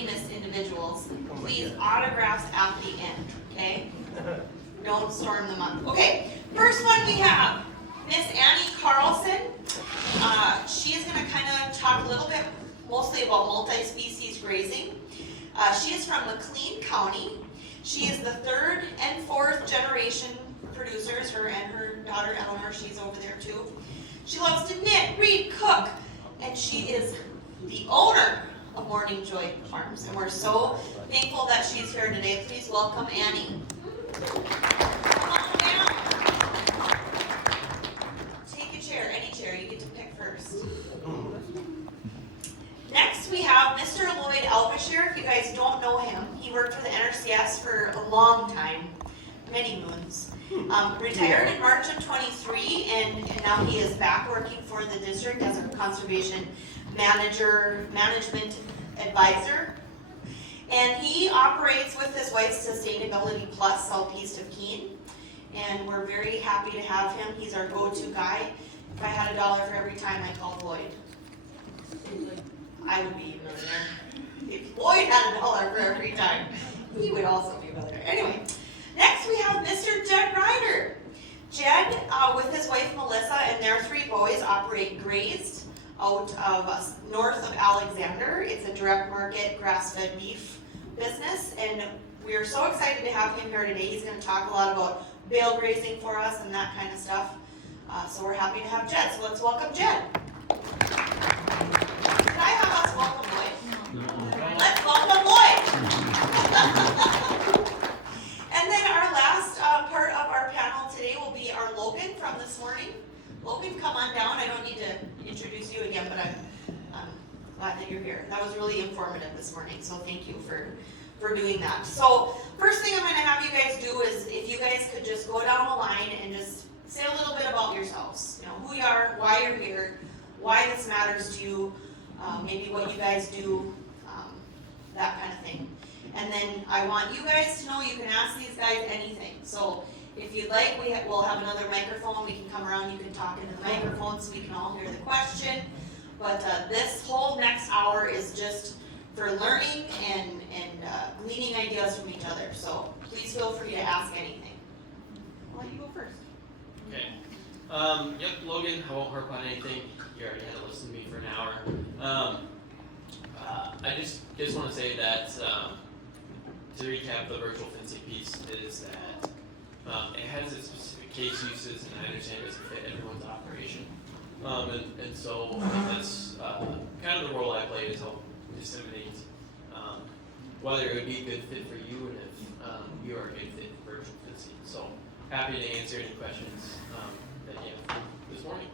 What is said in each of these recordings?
famous individuals, please autographs at the end, okay? Don't storm them up. Okay, first one we have Miss Annie Carlson. She is going to kind of talk a little bit mostly about multi-species grazing. She is from McLean County. She is the third and fourth generation producers, her and her daughter Eleanor, she's over there too. She loves to knit, read, cook, and she is the owner of Morning Joy Farms. And we're so thankful that she's here today. Please welcome Annie. Come on down. Take a chair, any chair, you get to pick first. Next we have Mr. Lloyd Alveshere. If you guys don't know him, he worked for the NRCS for a long time, many moons. Retired in March of 23, and now he is back working for the district as a conservation management advisor. And he operates with his wife Sustainability Plus southeast of Keene. And we're very happy to have him. He's our go-to guy. If I had $1 for every time I called Lloyd, I would be a millionaire. If Lloyd had $1 for every time, he would also be a millionaire. Anyway, next we have Mr. Jed Rider. Jed, with his wife Melissa and their 3 boys, operate Grazed out of north of Alexander. It's a direct market grass-fed beef business, and we're so excited to have him here today. He's going to talk a lot about bale grazing for us and that kind of stuff. So we're happy to have Jed. So let's welcome Jed. Can I have us welcome Lloyd? Let's welcome Lloyd. And then our last part of our panel today will be our Logan from this morning. Logan, come on down. I don't need to introduce you again, but I'm glad that you're here. That was really informative this morning, so thank you for doing that. So first thing I'm going to have you guys do is if you guys could just go down the line and just say a little bit about yourselves. You know, who you are, why you're here, why this matters to you, maybe what you guys do, that kind of thing. And then I want you guys to know you can ask these guys anything. So if you'd like, we'll have another microphone. We can come around, you can talk into the microphone so we can all hear the question. But this whole next hour is just for learning and gleaning ideas from each other. So please feel free to ask anything. I'll let you go first. Okay. Yep, Logan, I won't harp on anything. You already had to listen to me for an hour. I just want to say that to recap the virtual fencing piece is that it has its specific case uses, and I understand it doesn't fit everyone's operation. And so that's kind of the role I play is help disseminate whether it would be a good fit for you and if you are a good fit for virtual fencing. So happy to answer any questions that you have this morning.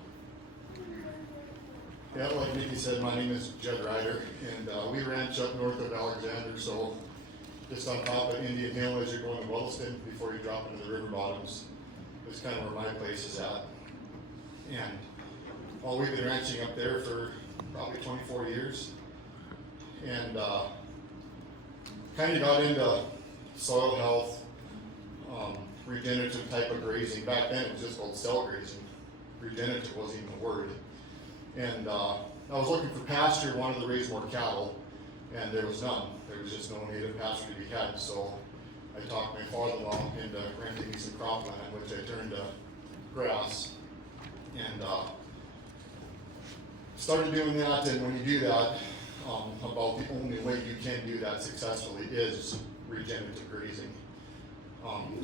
Yeah, like Nikki said, my name is Jed Rider, and we ranch up north of Alexander, so just on top of Indian Hill as you're going to Williston before you drop into the river bottoms. That's kind of where my place is at. And we've been ranching up there for probably 24 years, and kind of got into soil health, regenerative type of grazing. Back then it was just called cell grazing. Regenerative wasn't even a word. And I was looking for pasture, wanted to raise more cattle, and there was none. There was just no native pasture to be had. So I talked my father-in-law into renting me some cropland, which I turned to grass. And started doing that, and when you do that, about the only way you can do that successfully is regenerative grazing.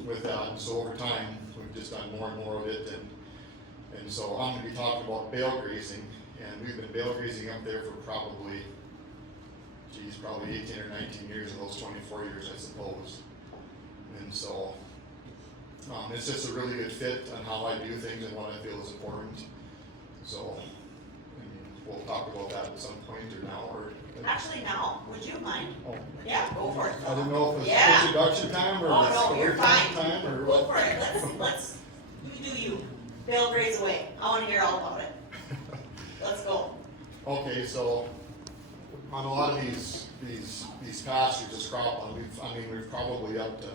With that, and so over time, we've just done more and more of it, and so I'm going to be talking about bale grazing, and we've been bale grazing up there for probably 18 or 19 years in those 24 years, I suppose. And so it's just a really good fit on how I do things and what I feel is important. So we'll talk about that at some point or now. Actually, now, would you mind? Oh. Yeah, go for it. I didn't know if it was introduction time or no, you're fine. time or Go what. for it. Let's you do you. Bale graze away. I want to hear all about it. Let's go. Okay, so on a lot of these pastures, this cropland, we've probably up to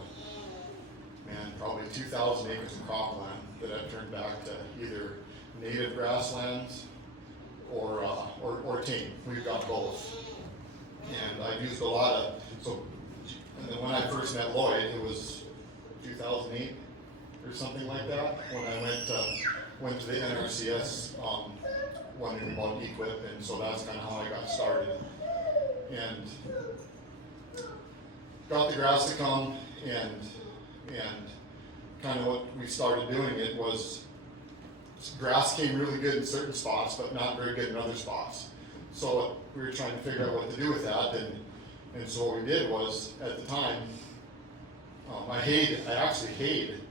probably 2,000 acres of cropland that I've turned back to either native grasslands or tame. We've got both. And I've used a lot of, and then when I first met Lloyd, it was 2008 or something like that, when I went to the NRCS, wondering about equip, and so that's kind of how I got started. And got the grass to come, and kind of what we started doing it was, grass came really good in certain spots, but not very good in other spots. So we were trying to figure out what to do with that, and so what we did was, at the time, I actually hayed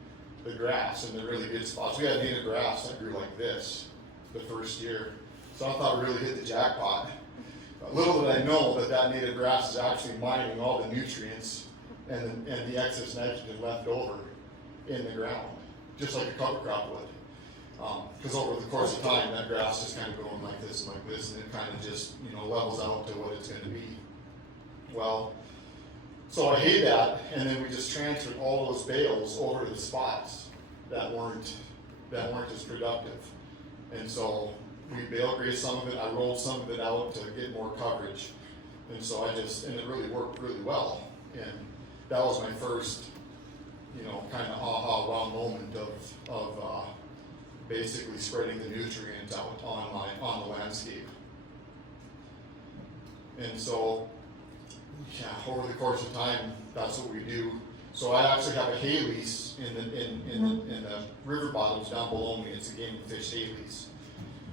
the grass in the really good spots. We had native grass that grew like this the first year, so I thought we really hit the jackpot. But little did I know that native grass is actually mining all the nutrients and the excess nitrogen left over in the ground, just like a cover crop would. Because over the course of time, that grass is kind of going like this, and it kind of just, levels out to what it's going to be. Well, so I hate that, and then we just transferred all those bales over to the spots that weren't as productive. And so we bale grazed some of it, I rolled some of it out to get more coverage. And so and it really worked really well. And that was my first, kind of aha wow moment of basically spreading the nutrients out on the landscape. And so, over the course of time, that's what we do. So I actually have a hay lease in the river bottoms down below me. It's a game and fish hay lease.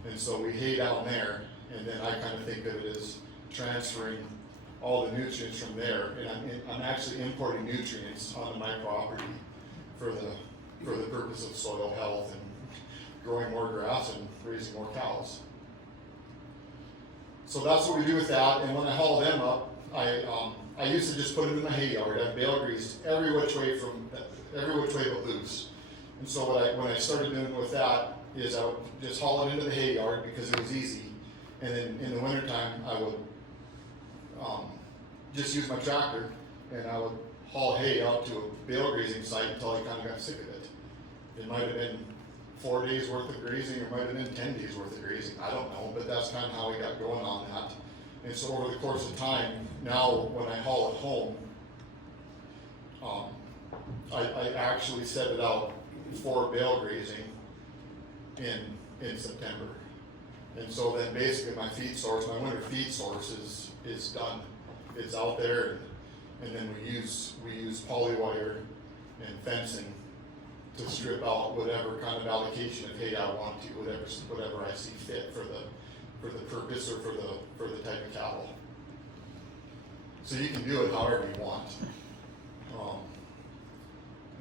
And so we hay down there, and then I kind of think of it as transferring all the nutrients from there. And I'm actually importing nutrients onto my property for the purpose of soil health and growing more grass and raising more cows. So that's what we do with that. And when I haul them up, I used to just put them in my hay yard. I bale greased every which way but loose. And so when I started doing with that is I would just haul it into the hay yard because it was easy. And then in the wintertime, I would just use my tractor, and I would haul hay out to a bale grazing site until I kind of got sick of it. It might have been 4 days worth of grazing, or might have been 10 days worth of grazing. I don't know, but that's kind of how we got going on that. And so over the course of time, now when I haul it home, I actually set it out for bale grazing in September. And so then basically my winter feed source is done. It's out there, and then we use polywire and fencing to strip out whatever kind of allocation of hay I want to, whatever I see fit for the purpose or for the type of cattle. So you can do it however you want.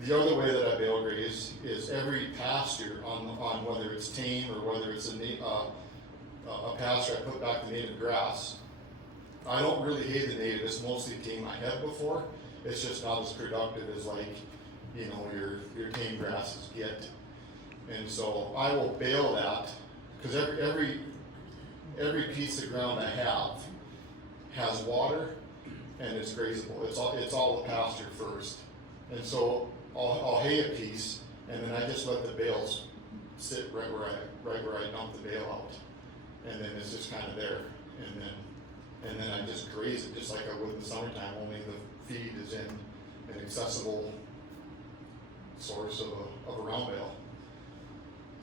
The other way that I bale graze is every pasture on whether it's tame or whether it's a pasture I put back the native grass. I don't really hay the native, it's mostly tame. I have before. It's just not as productive as your tame grasses get. And so I will bale that, because every piece of ground I have has water and it's grazable. It's all the pasture first. And so I'll hay a piece, and then I just let the bales sit right where I dump the bale out. And then it's just kind of there. And then I just graze it just like I would in the summertime, only the feed is in an accessible source of a round bale.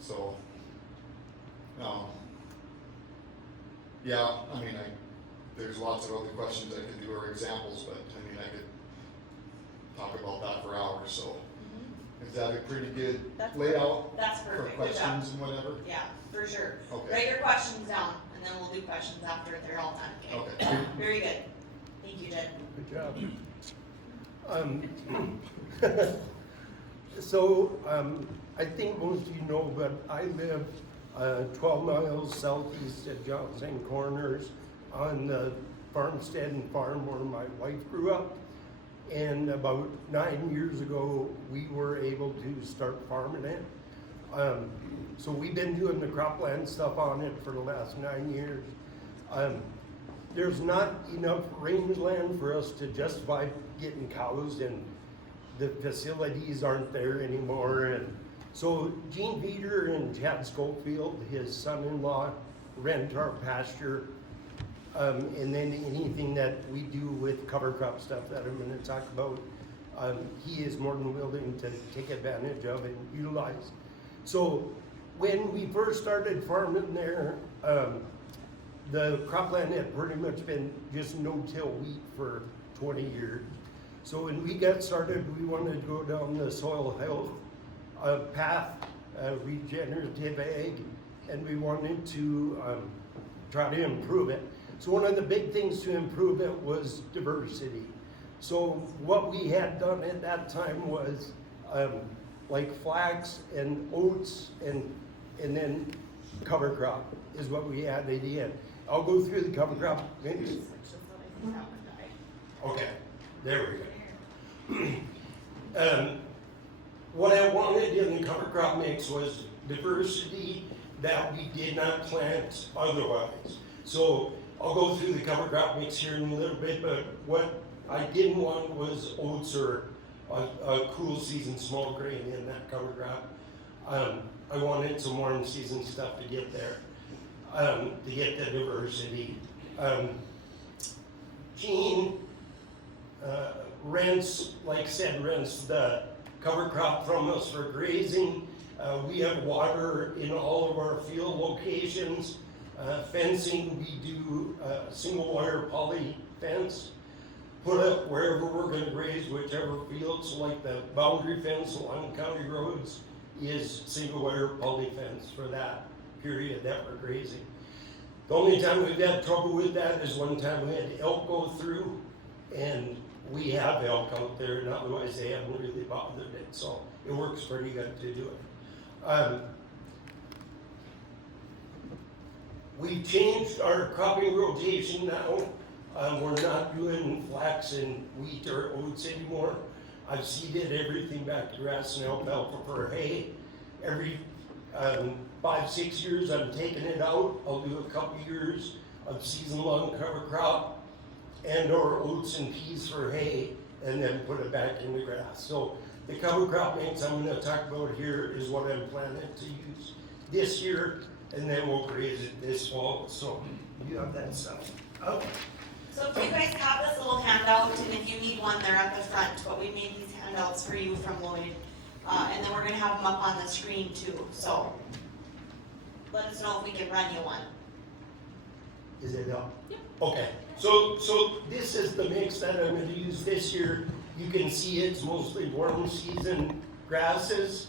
So, there's lots of other questions I could do or examples, but I could talk about that for hours. So, is that a pretty good layout? That's for perfect. Good job. questions and whatever? Yeah, for sure. Okay. Write your questions down, and then we'll do questions after they're all done. Okay. Very good. Thank you, Jed. Good job. So, I think most of you know, but I live 12 miles southeast of Johnson Corners on the farmstead and farm where my wife grew up. And about 9 years ago, we were able to start farming it. So we've been doing the cropland stuff on it for the last 9 years. There's not enough rangeland for us to justify getting cows, and the facilities aren't there anymore. And so Gene Veeder and Chad Schofield, his son-in-law, rent our pasture And then anything that we do with cover crop stuff that I'm gonna talk about, he is more than willing to take advantage of and utilize. So when we first started farming there, the cropland had pretty much been just no-till wheat for 20 years. So when we got started, we wanted to go down the soil health path, regenerative ag, and we wanted to try to improve it. So one of the big things to improve it was diversity. So what we had done at that time was like flax and oats and then cover crop is what we added in. I'll go through the cover crop mix. Okay, there we go. What I wanted in the cover crop mix was diversity that we did not plant otherwise. So I'll go through the cover crop mix here in a little bit, but what I didn't want was oats or a cool season small grain in that cover crop. I wanted some warm season stuff to get there, to get the diversity. Gene rents, like I said, rents the cover crop from us for grazing. We have water in all of our field locations. Fencing, we do single wire poly fence. Put up wherever we're gonna graze, whichever fields, like the boundary fence along county roads is single wire poly fence for that period that we're grazing. The only time we've had trouble with that is one time we had elk go through, and we have elk out there, and otherwise they haven't really bothered it, so it works pretty good to do it. We changed our cropping rotation now. We're not doing flax and wheat or oats anymore. I've seeded everything back to grass and alfalfa for hay. Every 5-6 years I'm taking it out. I'll do a couple years of season-long cover crop and or oats and peas for hay, and then put it back in the grass. So the cover crop mix I'm gonna talk about here is what I'm planning to use this year, and then we'll graze it this fall. So you have that stuff. Okay. So if you guys have this little handout, and if you need one, they're at the front, but we made these handouts for you from Lloyd. And then we're gonna have them up on the screen too, so let us know if we can run you one. Is it up? Yep. Okay, so this is the mix that I'm gonna use this year. You can see it's mostly warm season grasses,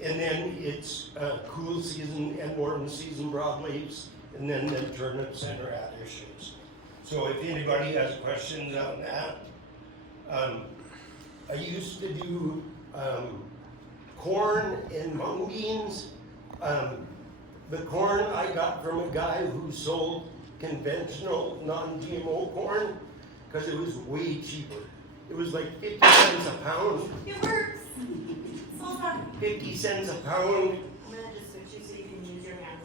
and then it's cool season and warm season broadleaves, and then the turnips and radishes. So if anybody has questions on that, I used to do corn and mung beans. The corn I got from a guy who sold conventional non-GMO corn because it was way cheaper. It was like 50 cents a pound. It works. So fun. 50 cents a pound. I'm gonna just switch you so you can use your hands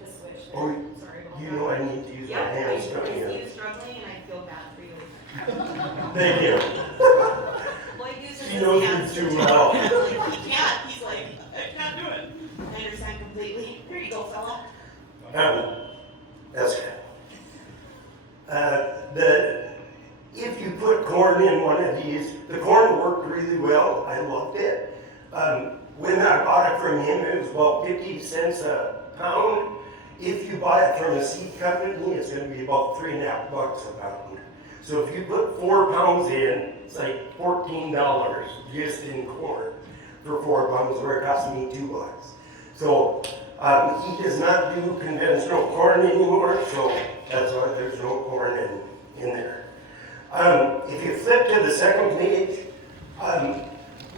to switch there. Oh, Sorry about you that. know I need to use my Yeah, hands, I don't see you? you struggling and I feel bad for you. Thank you. Lloyd uses She his knows me hands too to well. take it. Like, he can't, he's like, I can't do it. I understand completely. Here you go, fella. That's good. If you put corn in one of these, the corn worked really well. I loved it. When I bought it from him, it was about 50 cents a pound. If you buy it from a seed company, it's going to be about $3.50 a pound. So if you put 4 pounds in, it's like $14 just in corn for 4 pounds, where it cost me $2. So he does not do conventional corn anymore, so that's why there's no corn in there. If you flip to the second page,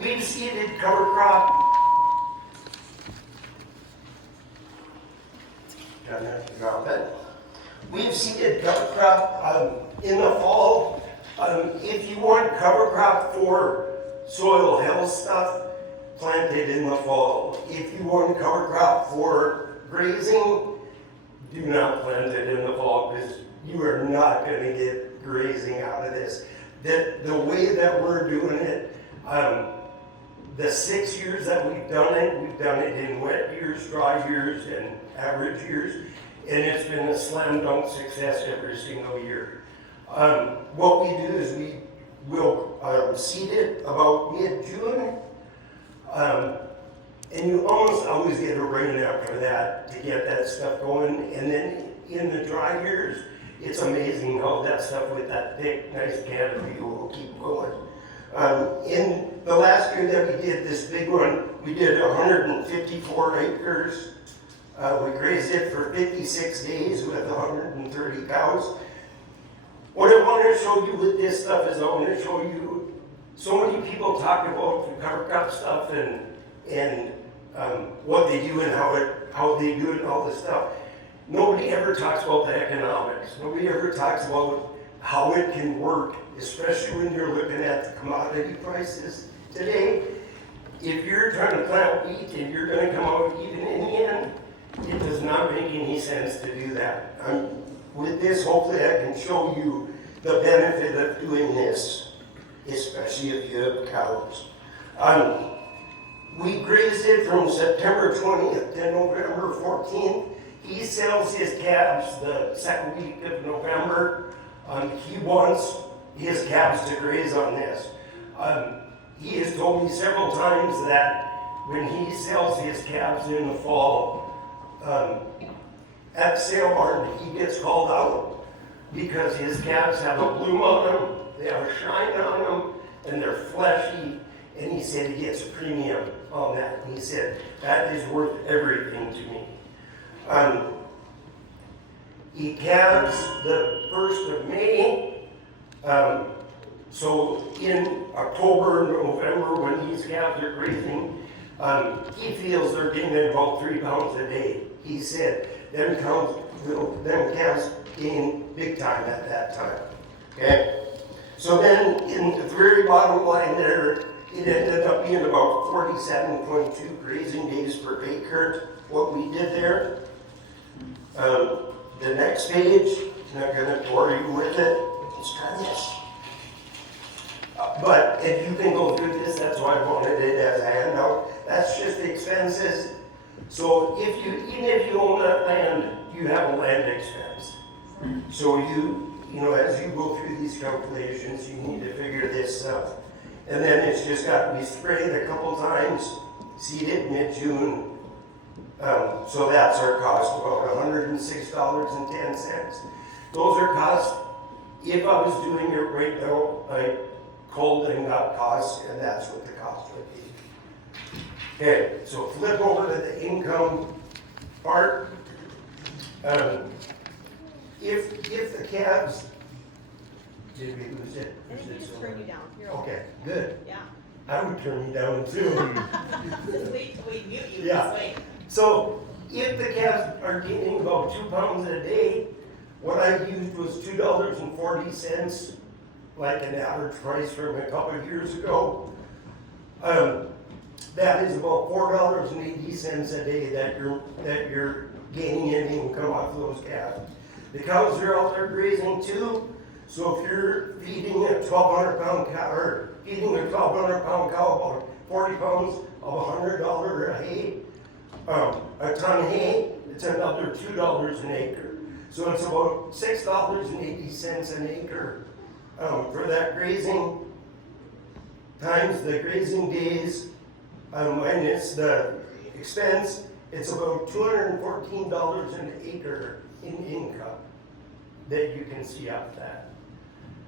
we've seeded cover crop. We've seeded cover crop in the fall. If you want cover crop for soil health stuff, plant it in the fall. If you want cover crop for grazing, do not plant it in the fall because you are not going to get grazing out of this. The way that we're doing it, the 6 years that we've done it in wet years, dry years, and average years. and it's been a slam dunk success every single year. What we do is we will seed it about mid-June, and you almost always get a rain after that to get that stuff going. And then in the dry years, it's amazing how that stuff with that thick, nice canopy will keep going. In the last year that we did this big one, we did 154 acres. We grazed it for 56 days with 130 cows. What I want to show you with this stuff is I want to show you, so many people talk about the cover crop stuff and what they do and how they do it and all this stuff. Nobody ever talks about the economics. Nobody ever talks about how it can work, especially when you're looking at the commodity prices today. If you're trying to plant wheat and you're going to come out even in the end, it does not make any sense to do that. With this, hopefully I can show you the benefit of doing this, especially if you have cows. We grazed it from September 20th to November 14th. He sells his calves the second week of November. He wants his calves to graze on this. He has told me several times that when he sells his calves in the fall, at the sale barn, he gets called out because his calves have a bloom on them, they have a shine on them, and they're fleshy. And he said he gets a premium on that. And he said, that is worth everything to me. He calves the 1st of May. So in October, November, when these calves are grazing, he feels they're gaining about 3 pounds a day. He said, them calves gain big time at that time. Okay? So then in the very bottom line there, it ended up being about 47.2 grazing days per acre, what we did there. The next page, I'm not going to bore you with it. Let's try this. But if you can go through this, that's why I wanted it as a handout. That's just the expenses. So even if you own that land, you have a land expense. So as you go through these calculations, you need to figure this out. And then it's just got, we sprayed a couple times, seeded mid-June. So that's our cost, about $106.10. Those are costs. If I was doing it right now, I called and got costs, and that's what the cost would be. Okay, so flip over to the income part. If the calves, did we lose it? I think we just turn you down. You're Okay, good. Yeah. I would turn you down too. Just wait till we mute you, Yeah. just wait. So if the calves are gaining about 2 pounds a day, what I used was $2.40, like an average price from a couple of years ago. That is about $4.80 a day that you're gaining in income off those calves. The cows are out there grazing too, so if you're feeding a 1,200-pound cow, or feeding a 1,200-pound cow about 40 pounds of $100 a hay, a ton of hay, it's another $2 an acre. So it's about $6.80 an acre for that grazing, times the grazing days, minus the expense, it's about $214 an acre in income that you can see off that.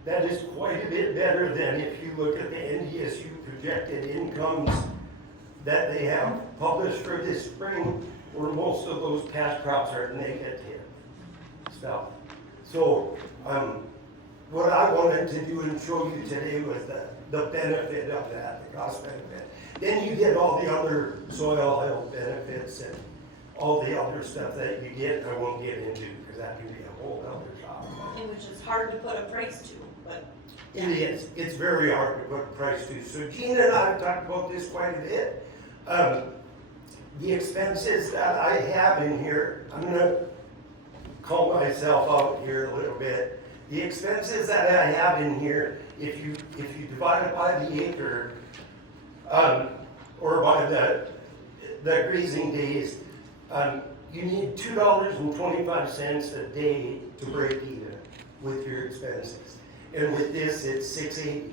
That is quite a bit better than if you look at the NDSU projected incomes that they have published for this spring, where most of those past crops are negative stuff. So what I wanted to do and show you today was the benefit of that, the cost benefit. Then you get all the other soil health benefits and all the other stuff that you get, I won't get into because that can be a whole other topic. And which is hard to put a price to, but. It is. It's very hard to put a price to. So Gina and I have talked about this quite a bit. The expenses that I have in here, I'm going to call myself out here a little bit. The expenses that I have in here, if you divide it by the acre, or by the grazing days, you need $2.25 a day to break even with your expenses. And with this, it's $6.80.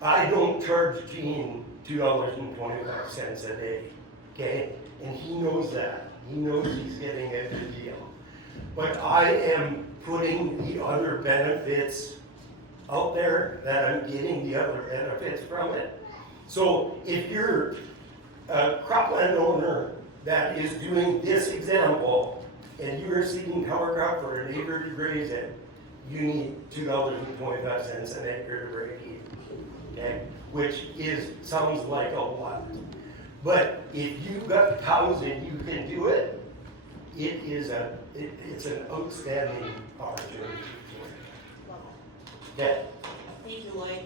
I don't charge Gene $2.25 a day, okay? And he knows that. He knows he's getting a good deal. But I am putting the other benefits out there, that I'm getting the other benefits from it. So if you're a cropland owner that is doing this example, and you are seeking cover crop for an acre to graze in, you need $2.25 an acre to break even, okay? Which sounds like a lot. But if you've got the cows and you can do it, it's an outstanding opportunity. Okay? Thank you, Lloyd.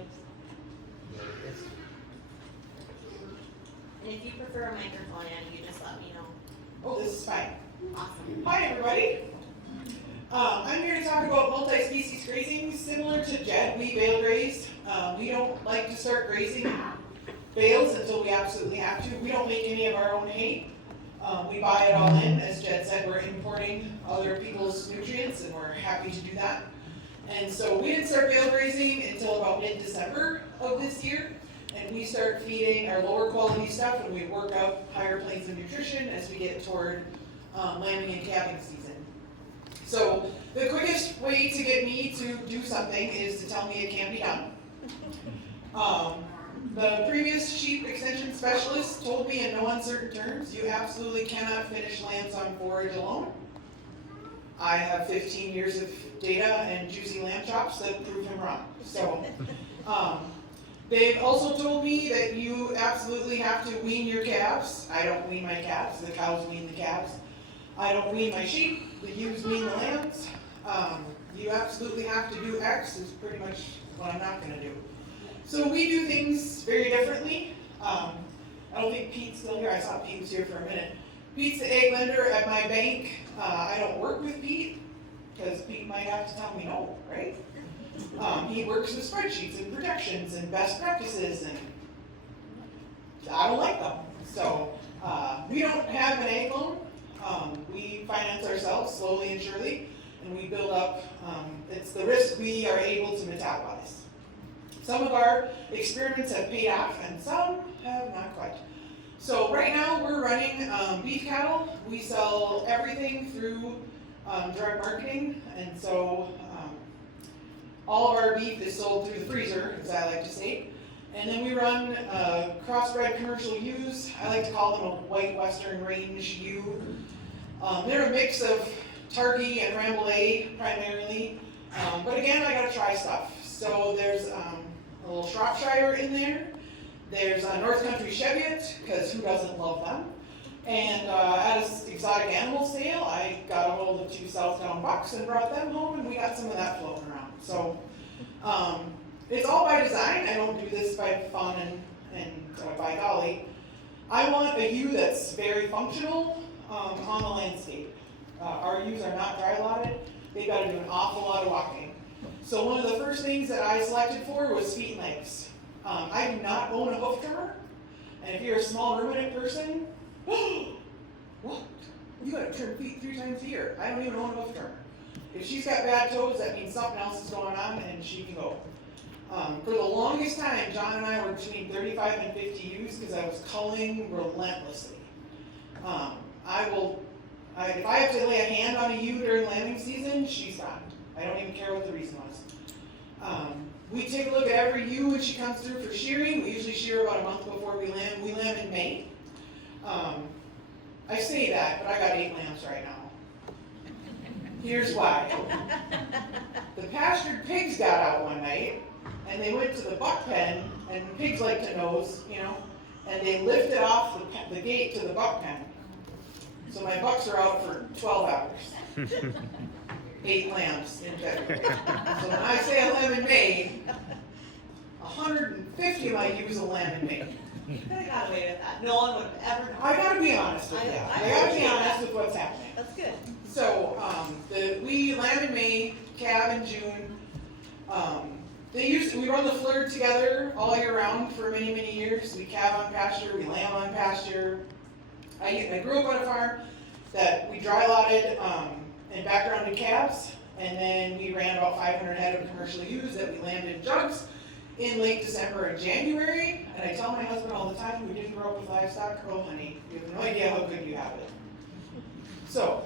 And if you prefer a microphone, Andy, you just let me know. Oh, this is fine. Awesome. Hi, everybody. I'm here to talk about multi-species grazing. Similar to Jed, we bale grazed. We don't like to start grazing bales until we absolutely have to. We don't make any of our own hay. We buy it all in. As Jed said, we're importing other people's nutrients, and we're happy to do that. And so we didn't start bale grazing until about mid-December of this year. And we start feeding our lower quality stuff, and we work up higher planes of nutrition as we get toward lambing and calving season. So the quickest way to get me to do something is to tell me it can't be done. The previous sheep extension specialist told me in no uncertain terms, you absolutely cannot finish lambs on forage alone. I have 15 years of data and juicy lamb chops that prove him wrong. So, they've also told me that you absolutely have to wean your calves. I don't wean my calves, the cows wean the calves. I don't wean my sheep, the ewes wean the lambs. You absolutely have to do X is pretty much what I'm not gonna do. So we do things very differently. I don't think Pete's still here. I saw Pete was here for a minute. Pete's the egg lender at my bank. I don't work with Pete, because Pete might have to tell me no, right? He works with spreadsheets and projections and best practices, and I don't like them. So we don't have an egg loan. We finance ourselves slowly and surely, and we build up. It's the risk we are able to metabolize. Some of our experiments have paid off, and some have not quite. So right now we're running beef cattle. We sell everything through direct marketing, and so all of our beef is sold through the freezer, as I like to say. And then we run crossbred commercial ewes. I like to call them a white western range ewe. They're a mix of Targhee and Rambouillet primarily, but again, I gotta try stuff. So there's a little Shropshire in there. There's a North Country Cheviot, because who doesn't love them? And at an exotic animal sale, I got a hold of 2 Southdown bucks and brought them home, and we got some of that floating around. So it's all by design. I don't do this by fun and by golly. I want a ewe that's very functional on the landscape. Our ewes are not dry lotted. They've got to do an awful lot of walking. So one of the first things that I selected for was feet and legs. I do not own a hoof trimmer, and if you're a small ruminant person, what? You gotta trim feet 3 times a year. I don't even own a hoof trimmer. If she's got bad toes, that means something else is going on, and she can go. For the longest time, John and I were between 35 and 50 ewes because I was culling relentlessly. If I have to lay a hand on a ewe during lambing season, she's gone. I don't even care what the reason was. We take a look at every ewe when she comes through for shearing. We usually shear about a month before we lamb. We lamb in May. I say that, but I got 8 lambs right now. Here's why. The pastured pigs got out one night, and they went to the buck pen, and pigs like to nose, and they lifted off the gate to the buck pen. So my bucks are out for 12 hours. 8 lambs in February. So when I say a lamb in May, 150 of my ewes a lamb in May. I got away with that. No one would ever know. I gotta be honest with you. I gotta be honest with what's happening. That's good. So, we lamb in May, calve in June. We run the flirt together all year round for many, many years. We calve on pasture, we lamb on pasture. I grew up on a farm. that we dry lotted, and backgrounded calves, and then we ran about 500 head of commercial ewes that we landed in jugs in late December and January. And I tell my husband all the time, we didn't grow up with livestock. Oh honey, you have no idea how good you have it. So,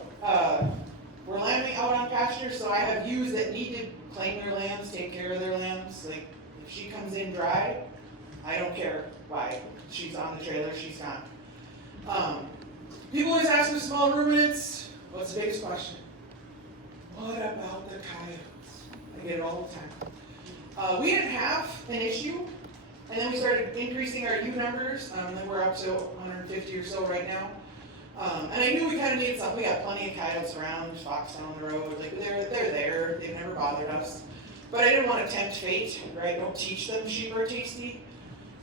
we're lambing out on pasture, so I have ewes that need to claim their lambs, take care of their lambs. Like, if she comes in dry, I don't care why. She's on the trailer, she's not. People always ask me small ruminants, what's the biggest question? What about the coyotes? I get it all the time. We didn't have an issue, and then we started increasing our ewe numbers, and then we're up to 150 or so right now. And I knew we kind of needed something. We got plenty of coyotes around, fox down the road. Like they're there. They've never bothered us. But I didn't want to tempt fate, right? Don't teach them sheep are tasty.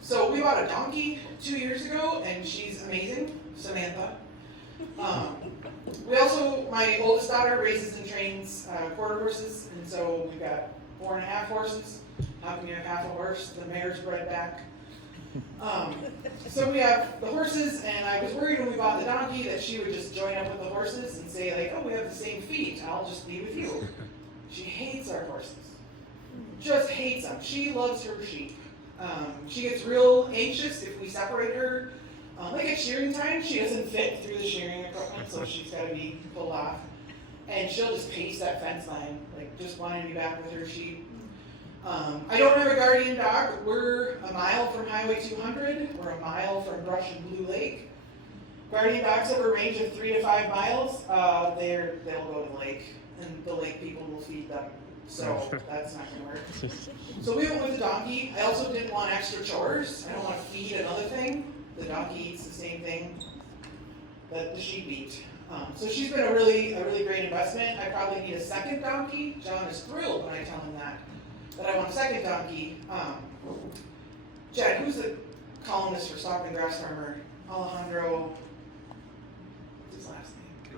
So we bought a donkey 2 years ago, and she's amazing, Samantha. We also, my oldest daughter raises and trains quarter horses, and so we've got 4.5 horses. How can you have half a horse? The mare's bred back. So we have the horses, and I was worried when we bought the donkey that she would just join up with the horses and say like, oh, we have the same feet, I'll just be with you. She hates our horses. Just hates them. She loves her sheep. She gets real anxious if we separate her. Like at shearing time, she doesn't fit through the shearing equipment, so she's got to be pulled off. And she'll just pace that fence line, like just wanting to be back with her sheep. I don't have a guardian dog. We're a mile from Highway 200. We're a mile from Brush and Blue Lake. Guardian dogs have a range of 3 to 5 miles. They'll go to the lake, and the lake people will feed them. So that's not going to work. So we went with the donkey. I also didn't want extra chores. I don't want to feed another thing. The donkey eats the same thing that the sheep eat. So she's been a really great investment. I probably need a second donkey. John is thrilled when I tell him that I want a second donkey. Jed, who's the columnist for Stock and Grass Farmer? Alejandro, what's his last name?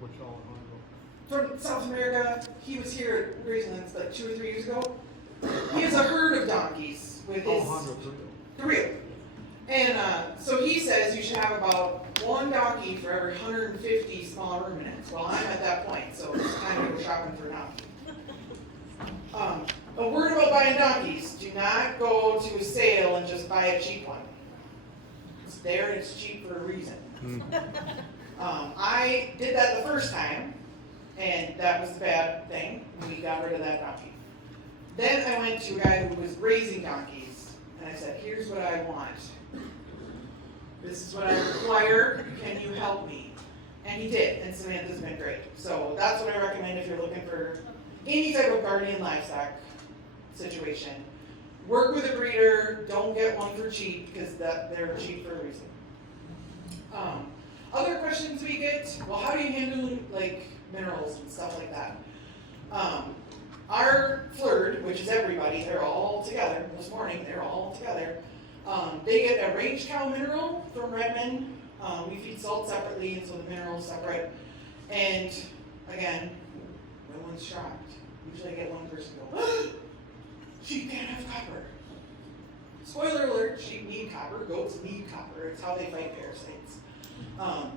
Which Alejandro? From South America. He was here at Grazing like 2 or 3 years ago. He has a herd of donkeys with his Alejandro three. And so he says you should have about 1 donkey for every 150 small ruminants. Well, I'm at that point, so it's time to go shopping for a donkey. A word about buying donkeys. Do not go to a sale and just buy a cheap one. It's there and it's cheap for a reason. I did that the first time, and that was the bad thing. We got rid of that donkey. Then I went to a guy who was raising donkeys, and I said, here's what I want. This is what I require. Can you help me? And he did, and Samantha's been great. So that's what I recommend if you're looking for any type of guardian livestock situation. Work with a breeder. Don't get one for cheap, because they're cheap for a reason. Other questions we get, well, how do you handle like minerals and stuff like that? Our FLIRD, which is everybody, they're all together. This morning, they're all together. They get a range cow mineral from Redmond. We feed salt separately, and so the mineral's separate. And again, no one's shocked. Usually I get one person go, sheep can't have copper. Spoiler alert, sheep need copper, goats need copper. It's how they fight parasites.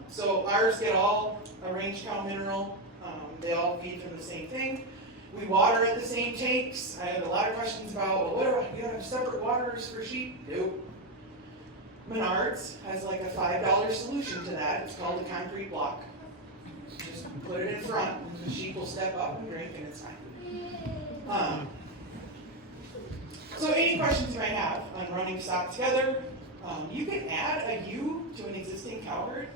So ours get all a range cow mineral. They all feed from the same thing. We water at the same tanks. I had a lot of questions about, well, what about, you have separate waters for sheep? Nope. Menards has like a $5 solution to that. It's called a concrete block. Just put it in front, and the sheep will step up and drink, and it's fine. So any questions you might have on running stock together, you can add a ewe to an existing cow herd.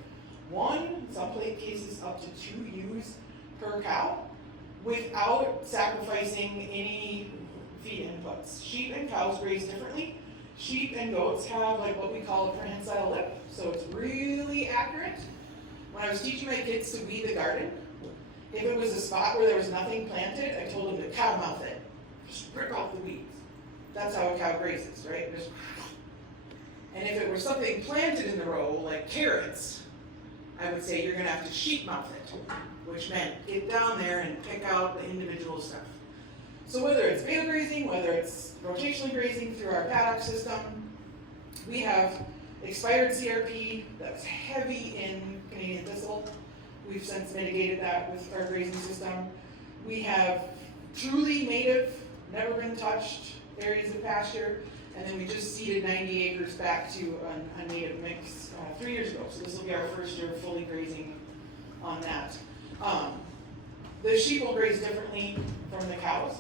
1, in some cases up to 2 ewes per cow, without sacrificing any feed inputs. Sheep and cows graze differently. Sheep and goats have like what we call a prehensile lip, so it's really accurate. When I was teaching my kids to weed the garden, if it was a spot where there was nothing planted, I told them to cow mouth it. Just rip out the weeds. That's how a cow grazes, right? And if it was something planted in the row, like carrots, I would say you're gonna have to sheep mouth it, which meant get down there and pick out the individual stuff. So whether it's bale grazing, whether it's rotational grazing through our paddock system, we have expired CRP that was heavy in Canadian thistle. We've since mitigated that with our grazing system. We have truly native, never been touched areas of pasture, and then we just seeded 90 acres back to a native mix 3 years ago. So this will be our first year of fully grazing on that. The sheep will graze differently from the cows.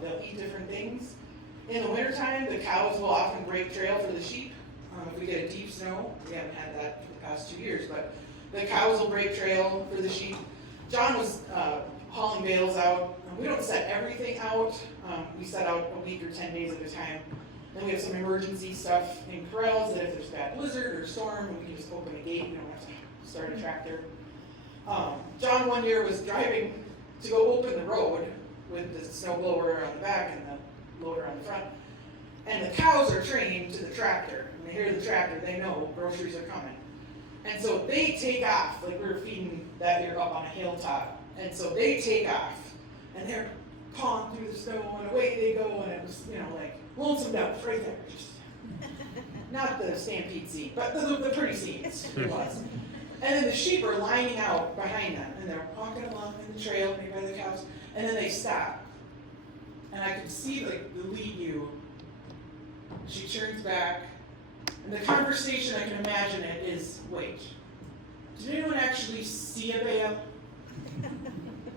They'll eat different things. In the wintertime, the cows will often break trail for the sheep. If we get a deep snow, we haven't had that for the past 2 years, but the cows will break trail for the sheep. John was hauling bales out. We don't set everything out. We set out a week or 10 days at a time. Then we have some emergency stuff in corrals that if there's bad blizzard or storm, we can just open a gate. We don't have to start a tractor. John one year was driving to go open the road with the snow blower on the back and the loader on the front. And the cows are trained to the tractor. When they hear the tractor, they know groceries are coming. And so they take off, like we were feeding that year up on a hilltop. And so they take off, and they're pawing through the snow, and away they go, and it was, like lonesome ducks right there. Just not the stampede scene, but the pretty scenes it was. And then the sheep are lining out behind them, and they're walking along in the trail made by the cows, and then they stop. And I could see the lead ewe. She turns back, and the conversation, I can imagine it, is, wait, did anyone actually see a bale?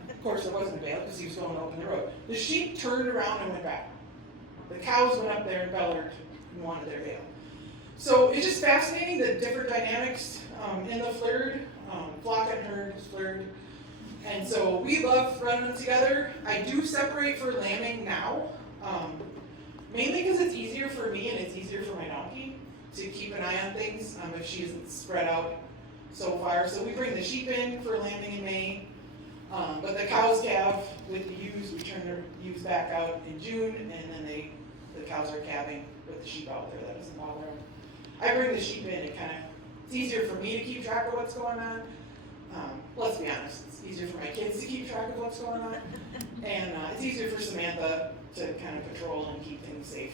Of course, there wasn't a bale because he was going to open the road. The sheep turned around and went back. The cows went up there and bellered and wanted their bale. So it's just fascinating the different dynamics in the flurd, flock and herd is flurd. And so we love running them together. I do separate for lambing now, mainly because it's easier for me and it's easier for my donkey to keep an eye on things if she isn't spread out so far. So we bring the sheep in for lambing in May, but the cows calve with the ewes. We turn their ewes back out in June, and then the cows are calving with the sheep out there. That doesn't bother them. I bring the sheep in. It's easier for me to keep track of what's going on. Let's be honest, it's easier for my kids to keep track of what's going on, and it's easier for Samantha to kind of patrol and keep things safe.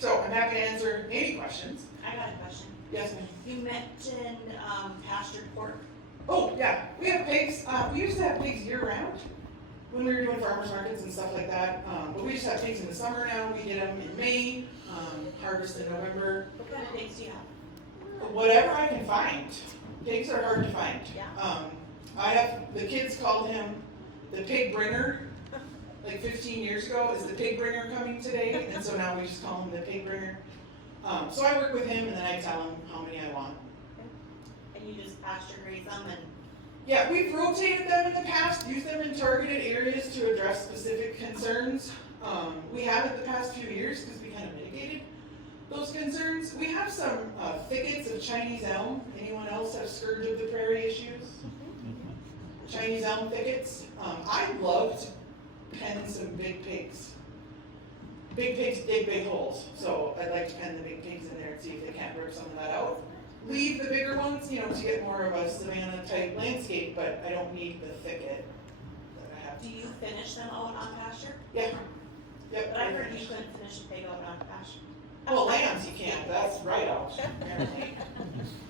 So I'm happy to answer any questions. I got a question. Yes, ma'am. You mentioned pastured pork. Oh, yeah, we have pigs. We used to have pigs year-round when we were doing farmers markets and stuff like that, but we just have pigs in the summer now. We get them in May, harvest in November. What kind of pigs do you have? Whatever I can find. Pigs are hard to find. Yeah. The kids called him the pig bringer. Like 15 years ago, is the pig bringer coming today? And so now we just call him the pig bringer. So I work with him, and then I tell him how many I want. And you just pasture graze them and. Yeah, we've rotated them in the past, used them in targeted areas to address specific concerns. We haven't the past few years because we kind of mitigated those concerns. We have some thickets of Chinese elm. Anyone else have scourge of the prairie issues? Chinese elm thickets. I'd love to pen some big pigs. Big pigs dig big holes, so I'd like to pen the big pigs in there and see if they can't rip some of that out. Leave the bigger ones, to get more of a savanna type landscape, but I don't need the thicket that I have. Do you finish them out on pasture? Yeah. Yep. But I heard you couldn't finish a pig out on pasture. Well, lambs you can't, that's right out, apparently.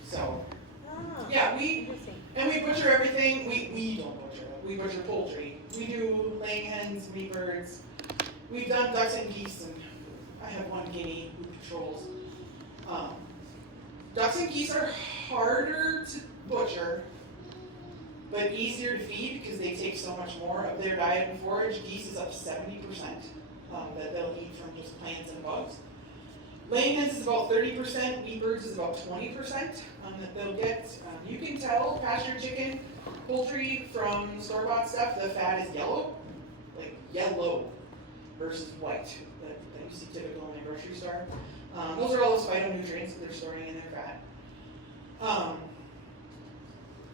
So, Ah. yeah, we butcher everything. We don't butcher it, we butcher poultry. We do laying hens, meat birds. We've done ducks and geese, and I have one guinea who patrols. Ducks and geese are harder to butcher, but easier to feed because they take so much more of their diet and forage. Geese is up 70% that they'll eat from just plants and bugs. Laying hens is about 30%, meat birds is about 20% that they'll get. You can tell pasture chicken, poultry from store-bought stuff, the fat is yellow, like yellow versus white that you see typical in the grocery store. Those are all those phytonutrients that they're storing in their fat.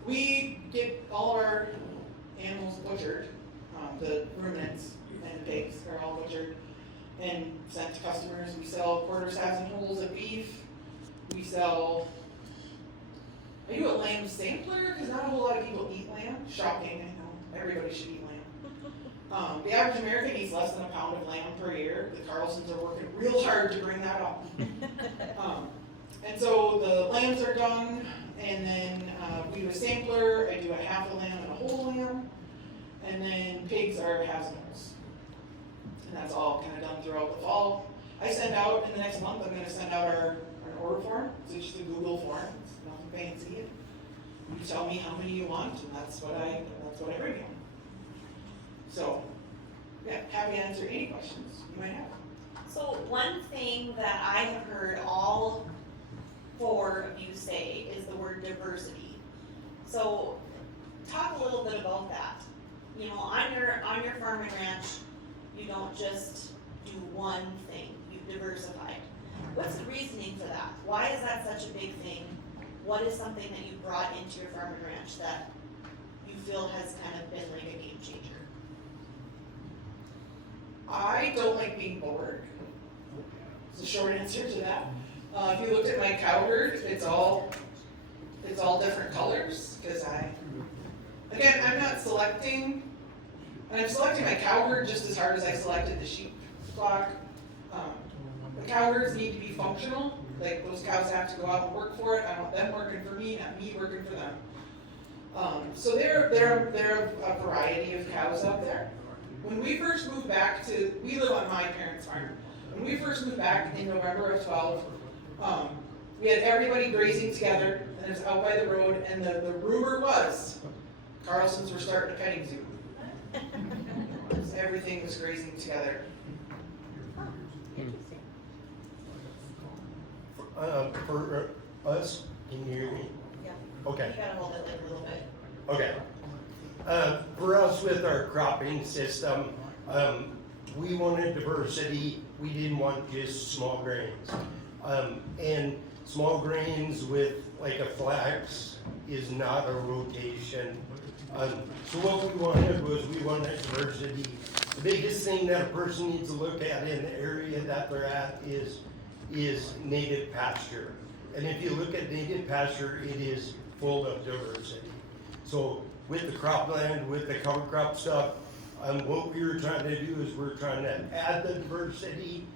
We get all of our animals butchered. The ruminants and the pigs are all butchered and sent to customers. We sell quarter halves and wholes of beef. We sell. I do a lamb sampler because not a whole lot of people eat lamb. Shocking, I know. Everybody should eat lamb. The average American eats less than a pound of lamb per year. The Carlsons are working real hard to bring that up. And so the lambs are done. and then, we do a sampler, I do a half a lamb and a whole lamb, and then pigs are halves and wholes. And that's all kind of done throughout the fall. I send out, in the next month, I'm gonna send out our order form, it's just a Google form, it's nothing fancy. You tell me how many you want, and that's what I bring you. So, yeah, happy to answer any questions you might have. So one thing that I have heard all four of you say is the word diversity. So talk a little bit about that. You know, on your farm and ranch, you don't just do one thing, you've diversified. What's the reasoning for that? Why is that such a big thing? What is something that you brought into your farm and ranch that you feel has kind of been like a game changer? I don't like being bored. It's a short answer to that. If you looked at my cow herd, it's all different colors, because I'm not selecting, and I'm selecting my cow herd just as hard as I selected the sheep flock. The cow herds need to be functional, like those cows have to go out and work for it. I want them working for me, not me working for them. So there are a variety of cows out there. When we first moved back we live on my parents' farm. When we first moved back in November of 12, we had everybody grazing together, and it was out by the road, and the rumor was Carlsons were starting a petting zoo. So everything was grazing together. Interesting. For us, can you hear me? Yeah. Okay. You gotta hold it like a little bit. Okay. For us with our cropping system, we wanted diversity. We didn't want just small grains. And small grains with like a flax is not a rotation. So what we wanted diversity. The biggest thing that a person needs to look at in the area that they're at is native pasture. And if you look at native pasture, it is full of diversity. So with the cropland, with the cover crop stuff, what we were trying to do is we're trying to add the diversity,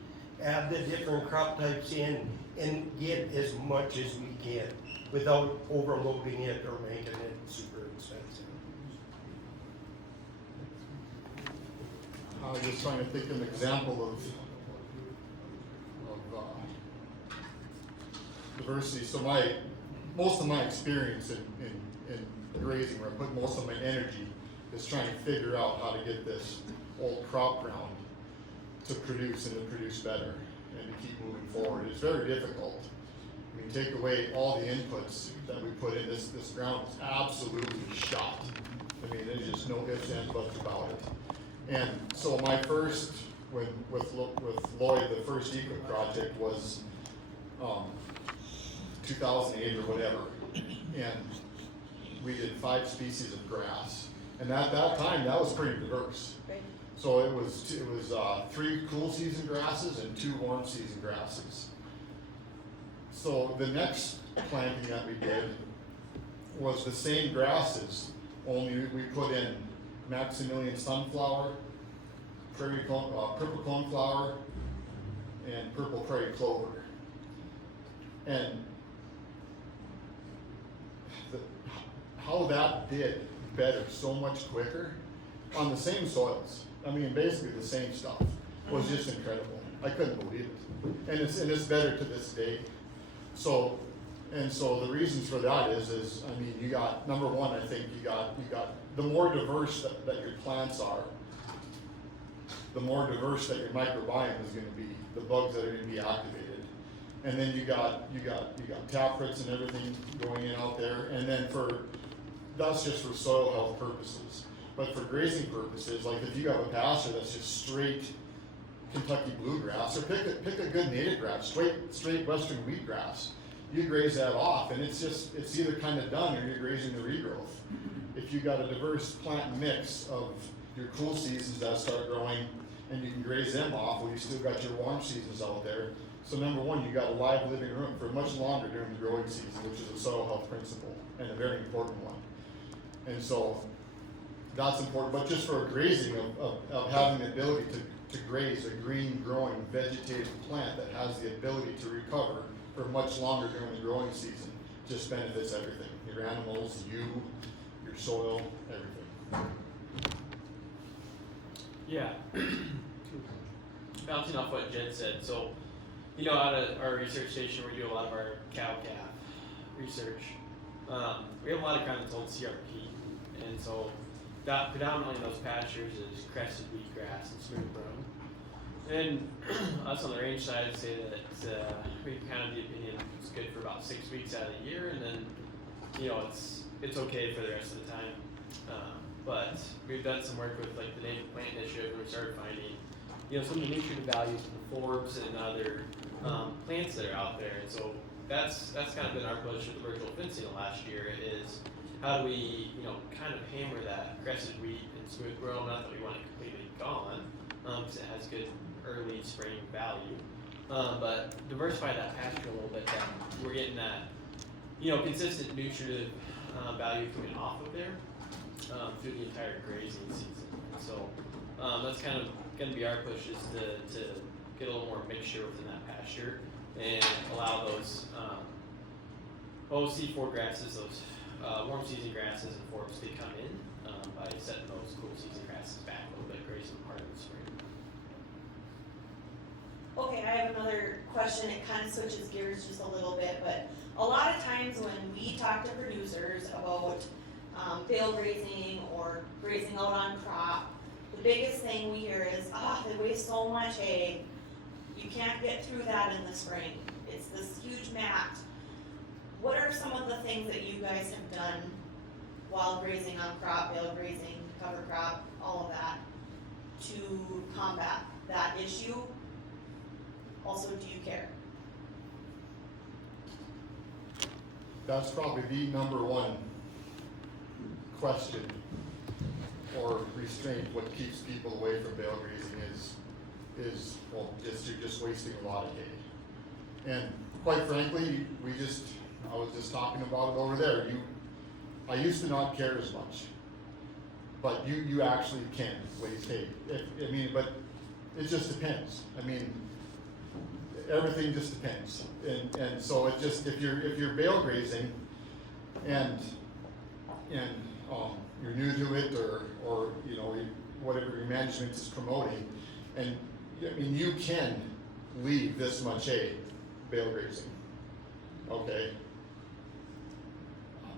add the different crop types in, and get as much as we can without overloading it or making it super expensive. I was just trying to think of an example of diversity. So most of my experience in grazing, where I put most of my energy, is trying to figure out how to get this old crop ground to produce and to produce better and to keep moving forward. It's very difficult. I mean, take away all the inputs that we put in, this ground is absolutely shot. I mean, there's just no ifs, ands, buts about it. And so my first, with Lloyd, the first eco project was 2008 or whatever, and we did 5 species of grass, and at that time that was pretty diverse. Great. So it was 3 cool season grasses and 2 warm season grasses. So the next planting that we did was the same grasses, only we put in Maximilian sunflower, purple coneflower, and purple prairie clover. And how that did better so much quicker on the same soils. I mean, basically the same stuff was just incredible. I couldn't believe it, and it's better to this day. So the reasons for that is I mean, you got, number one, I think you got the more diverse that your plants are, the more diverse that your microbiome is going to be, the bugs that are going to be activated, and then you got taproots and everything going in out there, and then that's just for soil health purposes. But for grazing purposes, like if you have a pasture that's just straight Kentucky bluegrass, or pick a good native grass, straight western wheatgrass, you graze that off, and it's either kind of done or you're grazing the regrowth. If you got a diverse plant mix of your cool seasons that start growing, and you can graze them off, well, you still got your warm seasons out there. So number one, you got a live living room for much longer during the growing season, which is a soil health principle and a very important one. And so that's important, but just for grazing of having the ability to graze a green growing vegetative plant that has the ability to recover for much longer during the growing season just benefits everything, your animals, you, your soil, everything. Yeah. Bouncing off what Jed said, so, you know, out of our research station, we do a lot of our cow-calf research. We have a lot of ground that's old CRP, and so that predominantly in those pastures is crested wheatgrass and smooth brome. And us on the range side say that we kind of the opinion it's good for about 6 weeks out of the year, and then you know it's okay for the rest of the time. But we've done some work with like the native plant initiative, and we started finding you know some of the nutrient values from the forbs and other plants that are out there. And so that's kind of been our push with the virtual fencing the last year is how do we you know kind of hammer that crested wheat and smooth brome. Not that we want it completely gone, because it has good early spring value, but diversify that pasture a little bit. That we're getting that, you know, consistent nutritive value coming off of there through the entire grazing season. And so that's kind of going to be our push is to get a little more mixture within that pasture and allow those C4 grasses, those warm season grasses and forbs to come in by setting those cool season grasses back a little bit, grazing part of the spring. Okay, I have another question. It kind of switches gears just a little bit, but a lot of times when we talk to producers about bale grazing or grazing out on crop, the biggest thing we hear is, they waste so much hay. You can't get through that in the spring. It's this huge mat. What are some of the things that you guys have done while grazing on crop, bale grazing, cover crop, all of that, to combat that issue? Also, do you care? That's probably the number one question or restraint. What keeps people away from bale grazing is well, you're just wasting a lot of hay. And quite frankly, I was just talking about it over there. I used to not care as much, but you actually can waste hay. But it just depends. Everything just depends, and so it just if you're bale grazing, and you're new to it or you know whatever your management is promoting, and you can leave this much hay bale grazing. Okay,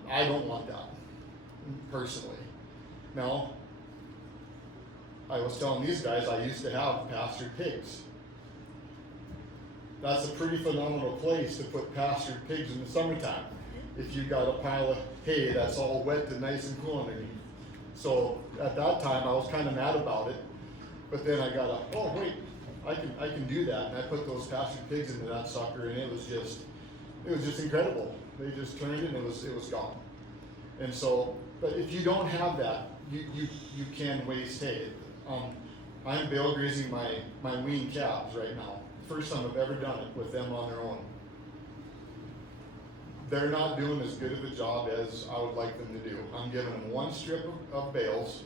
I don't want that personally. Now, I was telling these guys I used to have pastured pigs. That's a pretty phenomenal place to put pastured pigs in the summertime. If you got a pile of hay that's all wet and nice and cool underneath. So at that time I was kind of mad about it, but then I got I can do that, and I put those pastured pigs into that sucker, and it was just incredible. They just turned it and it was gone. And so, but if you don't have that, you can waste hay. I'm bale grazing my wean calves right now. First time I've ever done it with them on their own. They're not doing as good of a job as I would like them to do. I'm giving them one strip of bales,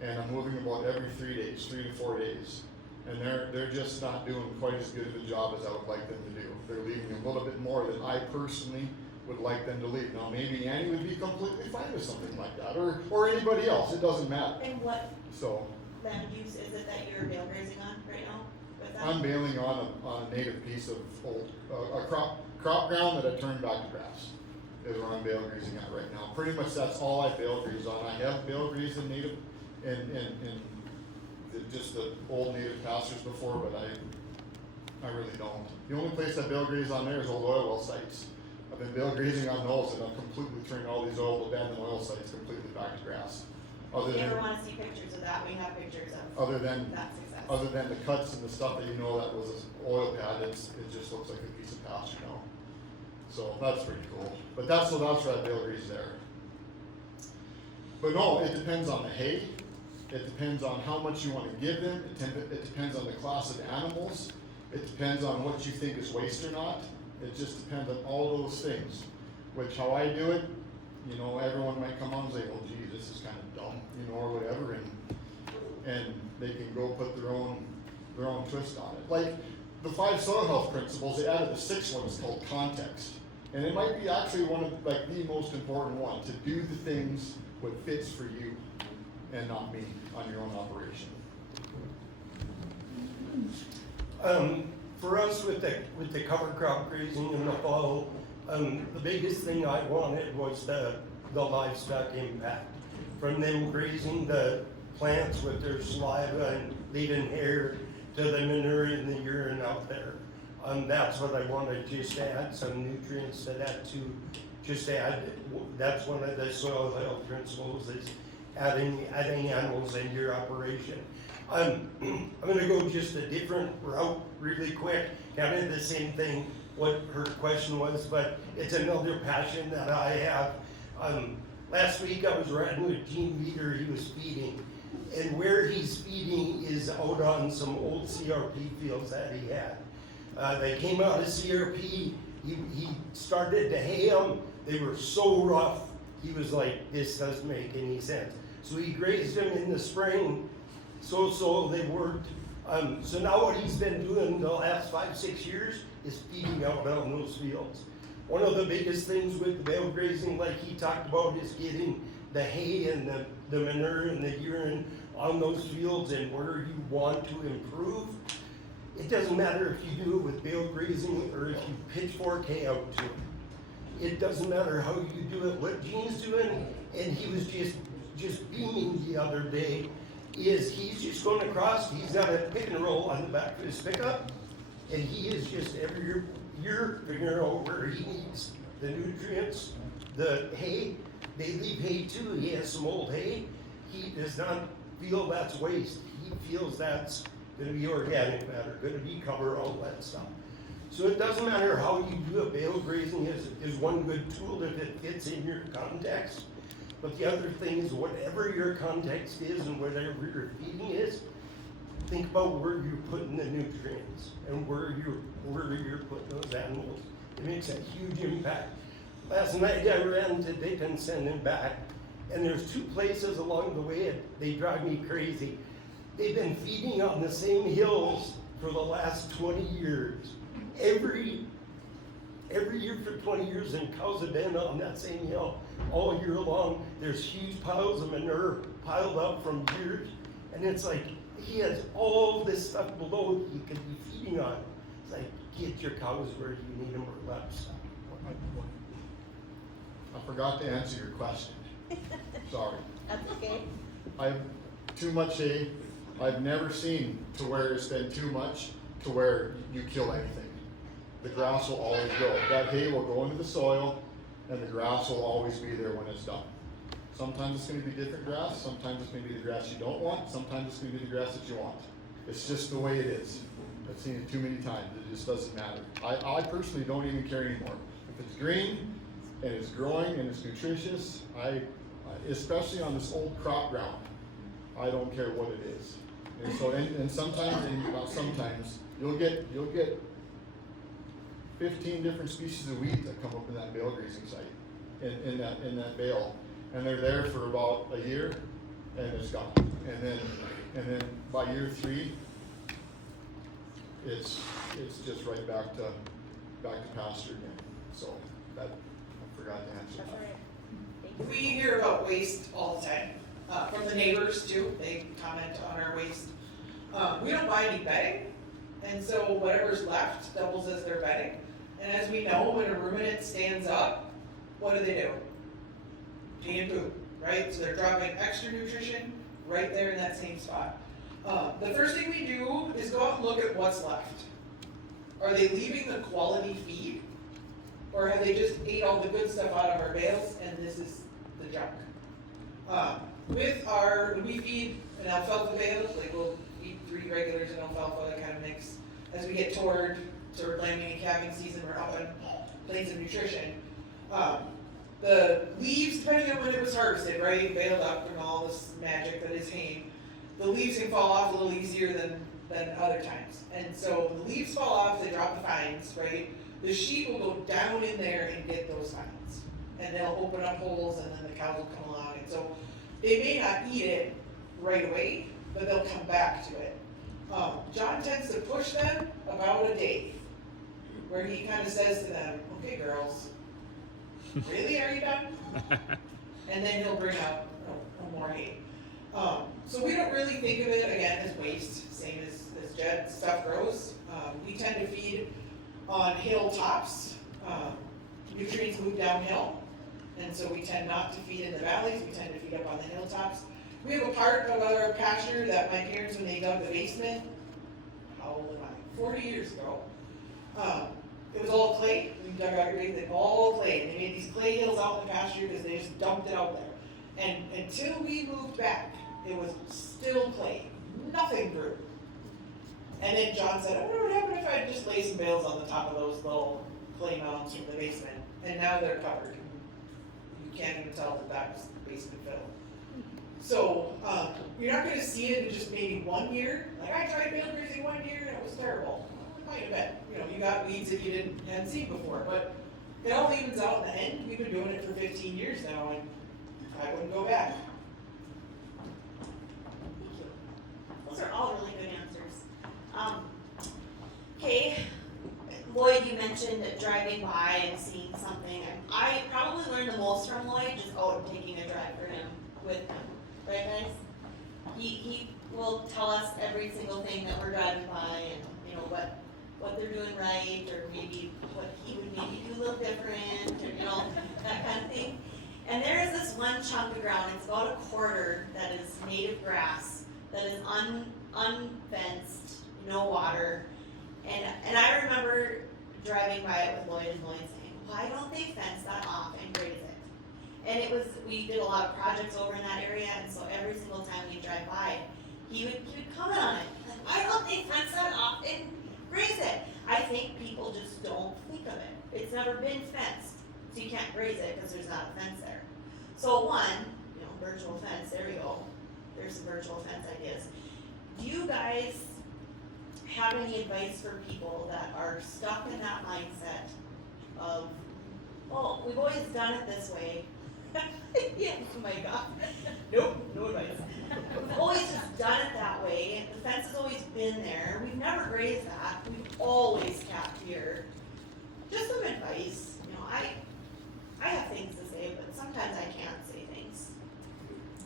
and I'm moving about every 3 days, 3 to 4 days. And they're just not doing quite as good of a job as I would like them to do. They're leaving a little bit more than I personally would like them to leave. Now maybe Annie would be completely fine with something like that, or anybody else, it doesn't matter. And what So land use is it that you're bale grazing on right now with them? I'm baling on a native piece of old, a crop ground that I turned back to grass is where I'm bale grazing at right now. Pretty much that's all I bale graze on. I have bale grazed in native, in just the old native pastures before, but I really don't. The only place I bale graze on there is old oil well sites. I've been bale grazing on those, and I've completely turned all these old abandoned oil sites completely back to grass. If you ever want to see pictures of that, we have pictures of Other than that success. Other than the cuts and the stuff that that was an oil pad, it just looks like a piece of pasture now. So that's pretty cool. But that's where I bale graze there. But no, it depends on the hay. It depends on how much you want to give them. It depends on the class of animals. It depends on what you think is waste or not. It just depends on all those things. Which how I do it, everyone might come on and say, well, gee, this is kind of dumb, or whatever, and they can go put their own twist on it. Like the 5 soil health principles, they added the 6th one, it's called context. And it might be actually one of, like, the most important one, to do the things what fits for you and not me on your own operation. For us with the cover crop grazing in the fall, the biggest thing I wanted was the livestock impact. From them grazing the plants with their saliva and leaving hair to the manure and the urine out there. That's what I wanted, just to add some nutrients to that too. Just add, that's one of the soil health principles, is adding animals into your operation. I'm gonna go just a different route really quick, kind of the same thing, what her question was, but it's another passion that I have. Last week I was riding with Jed Rider, he was feeding, and where he's feeding is out on some old CRP fields that he had. They came out of CRP, he started to hay them, they were so rough, he was like, this doesn't make any sense. So he grazed them in the spring, so they worked. So now what he's been doing the last 5-6 years is feeding out on those fields. One of the biggest things with bale grazing, like he talked about, is getting the hay and the manure and the urine on those fields and where you want to improve. It doesn't matter if you do it with bale grazing or if you pitchfork hay out to it. It doesn't matter how you do it. What Gene's doing, and he was just beaming the other day, is he's just going across, he's got a pick and roll on the back of his pickup, and he is just every year figuring out where he needs the nutrients, the hay. They leave hay too, he has some old hay. He does not feel that's waste. He feels that's gonna be organic matter, gonna be cover, all that stuff. So it doesn't matter how you do it, bale grazing is one good tool if it fits in your context. But the other thing is, whatever your context is and whatever your feeding is, think about where you're putting the nutrients and where you're putting those animals. It makes a huge impact. Last night I ran to Dickinson and back, and there's 2 places along the way they drive me crazy. They've been feeding on the same hills for the last 20 years. Every year for 20 years, and cows have been on that same hill all year long. There's huge piles of manure piled up from years, and it's like he has all this stuff below he could be feeding on. It's like, get your cows where you need them or livestock. I forgot to answer your question. Sorry. That's okay. I've too much hay. I've never seen to where it's been too much to where you kill anything. The grass will always grow. That hay will go into the soil, and the grass will always be there when it's done. Sometimes it's going to be different grass. Sometimes it's going to be the grass you don't want. Sometimes it's going to be the grass that you want. It's just the way it is. I've seen it too many times. It just doesn't matter. I personally don't even care anymore. If it's green and it's growing and it's nutritious, especially on this old crop ground, I don't care what it is. And so, and sometimes, and not sometimes, you'll get 15 different species of wheat that come up in that bale grazing site, in that bale, and they're there for about a year, and it's gone. And then by year 3, it's just right back to pasture again. So that I forgot to answer. That's all right. We hear about waste all the time, from the neighbors too. They comment on our waste. We don't buy any bedding, and so whatever's left doubles as their bedding. And as we know, when a ruminant stands up, what do? Pee and poop, right? So they're dropping extra nutrition right there in that same spot. The first thing we do is go out and look at what's left. Are they leaving the quality feed? Or have they just ate all the good stuff out of our bales and this is the junk? When we feed an alfalfa bale, like we'll eat 3 regulars and alfalfa, that kind of mix. As we get toward lambing and calving season, we're up on plains of nutrition. The leaves, depending on when it was harvested, right, baled up from all this magic that is haying, the leaves can fall off a little easier than other times. And so the leaves fall off, they drop the fines, right? The sheep will go down in there and get those fines. And they'll open up holes and then the cows will come along. And so they may not eat it right away, but they'll come back to it. John tends to push them about a day. where he kind of says to them, okay, girls, really, are you done? And then he'll bring out more hay. So we don't really think of it, again, as waste, same as Jed, stuff grows. We tend to feed on hilltops. Nutrients move downhill, and so we tend not to feed in the valleys, we tend to feed up on the hilltops. We have a part of our pasture that my parents, when they dug the basement, how old am I? 40 years ago. It was all clay. We dug out your basement, all clay. And they made these clay hills out in the pasture because they just dumped it out there. And until we moved back, it was still clay. Nothing grew. And then John said, I wonder what happened if I just lay some bales on the top of those little clay mounds from the basement. And now they're covered. You can't even tell that that was the basement fill. So, you're not gonna see it in just maybe 1 year. Like, I tried bale grazing 1 year and it was terrible. It might have been. You know, you got weeds that you hadn't seen before, but it all evens out in the end. We've been doing it for 15 years now, and I wouldn't go back. Thank you. Those are all really good answers. Okay, Lloyd, you mentioned driving by and seeing something. I probably learned the most from Lloyd just out taking a drive for him with him, right guys? He will tell us every single thing that we're driving by and, you know, what they're doing right, or maybe what he would maybe do a little different, or, you know, that kind of thing. And there is this one chunk of ground, it's about a quarter, that is native grass, that is unfenced, no water. And I remember driving by it with Lloyd and Lloyd saying, why don't they fence that off and graze it? And it was, we did a lot of projects over in that area, and so every single time we drive by, he would comment on it. Like, why don't they fence that off and graze it? I think people just don't think of it. It's never been fenced, so you can't graze it because there's not a fence there. So one, you know, virtual fence, there you go. There's some virtual fence ideas. Do you guys have any advice for people that are stuck in that mindset of, oh, we've always done it this way? Yeah, oh my God. Nope, no advice. We've always just done it that way. The fence has always been there. We've never grazed that. We've always capped here. Just some advice. You know, I have things to say, but sometimes I can't say things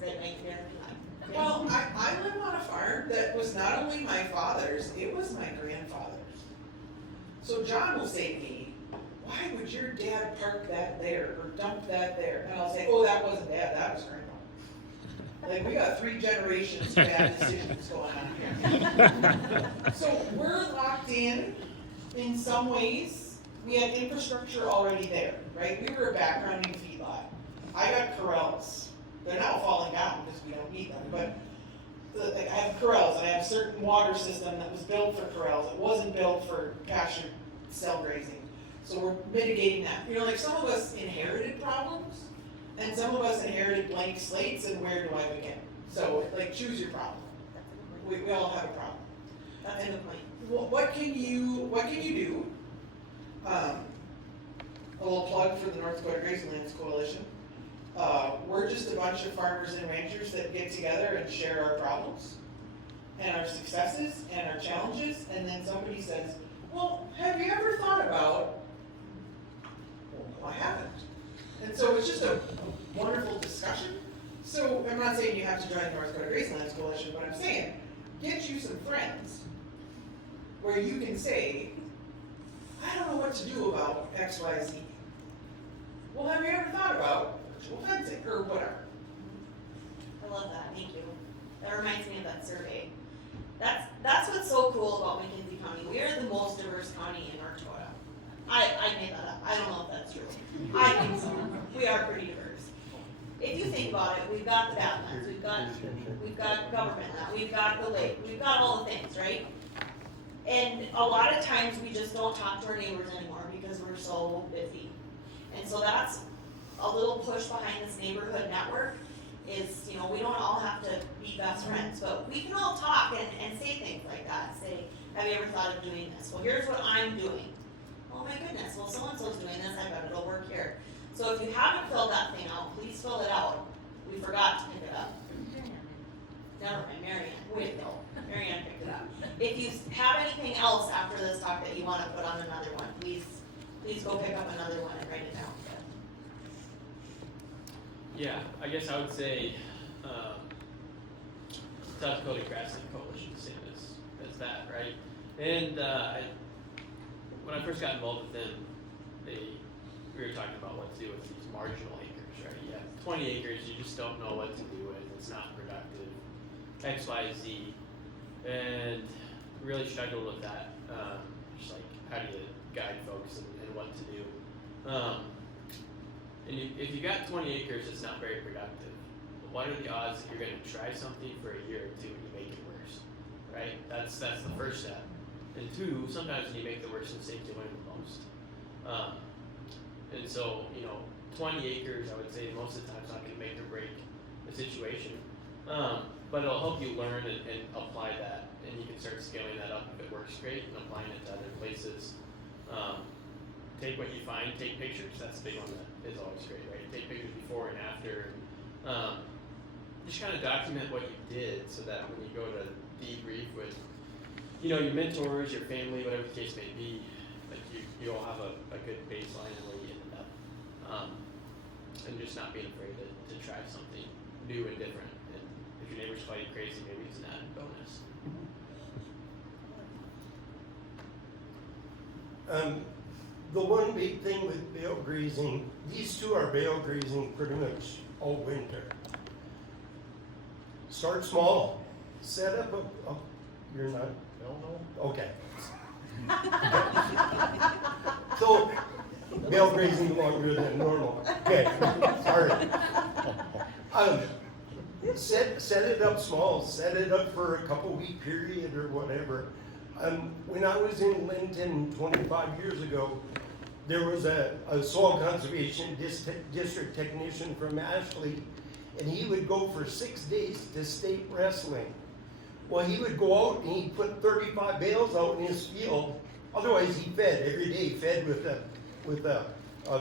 that make me like. Well, I live on a farm that was not only my father's, it was my grandfather's. So John will say to me, why would your dad park that there or dump that there? And I'll say, oh, that wasn't dad, that was grandpa. Like, we got 3 generations of bad decisions going on here. So we're locked in some ways. We had infrastructure already there, right? We were a backgrounding feedlot. I got corrals. They're now falling down because we don't need them, but I have corrals and I have a certain water system that was built for corrals. It wasn't built for pasture cell grazing. So we're mitigating that. You know, like some of us inherited problems and some of us inherited blank slates, and where do I begin? So, like, choose your problem. We all have a problem. That's a good point. What can you do? A little plug for the North Dakota Grazing Lands Coalition. We're just a bunch of farmers and ranchers that get together and share our problems and our successes and our challenges, and then somebody says, well, have you ever thought about, well, I haven't. And so it's just a wonderful discussion. So I'm not saying you have to join the North Dakota Grazing Lands Coalition, but I'm saying, get you some friends where you can say, I don't know what to do about X, Y, Z. Well, have you ever thought about virtual fencing or whatever? I love that, thank you. That reminds me of that survey. That's what's so cool about McKenzie County. We are the most diverse county in North Dakota. I made that up. I don't know if that's true. I think so. We are pretty diverse. If you think about it, we've got the Badlands, we've got government land, we've got the lake, we've got all the things, right? And a lot of times we just don't talk to our neighbors anymore because we're so busy. And so that's a little push behind this neighborhood network is, you know, we don't all have to be best friends, but we can all talk and say things like that. Say, have you ever thought of doing this? Well, here's what I'm doing. Oh my goodness, well, so-and-so's doing this, I bet it'll work here. So if you haven't filled that thing out, please fill it out. We forgot to pick it up. never mind, Marianne, way to go. Marianne picked it up. If you have anything else after this talk that you wanna put on another one, please go pick up another one and write it down. Yeah, I guess I would say, South Dakota Grassland Coalition, same as that, right? And, when I first got involved with them, we were talking about what to do with these marginal acres, right? You have 20 acres, you just don't know what to do with, it's not productive, X, Y, Z, and really struggled with that, just like, how do you guide folks and what to do? And if you got 20 acres, it's not very productive. But what are the odds that you're gonna try something for a year or two and you make it worse, right? That's the first step. And two, sometimes when you make the worst mistake, you learn the most. And so, 20 acres, I would say most of the time it's not gonna make or break the situation. But it'll help you learn and apply that, and you can start scaling that up if it works great and applying it to other places. Take what you find, take pictures, that's a big one that is always great, right? Take pictures before and after, just kind of document what you did so that when you go to debrief with, your mentors, your family, whatever the case may be, like you all have a good baseline of where you ended up. And just not being afraid to try something new and different. And if your neighbors call you crazy, maybe it's an added bonus. The one big thing with bale grazing, these two are bale grazing pretty much all winter. Start small, set up a you're not, no, okay. So, bale grazing longer than normal, okay, sorry. Set it up small, set it up for a couple week period or whatever. When I was in Linton 25 years ago, there was a soil conservation district technician from Ashley, and he would go for 6 days to state wrestling. Well, he would go out and he'd put 35 bales out in his field. Otherwise, he fed every day, fed with a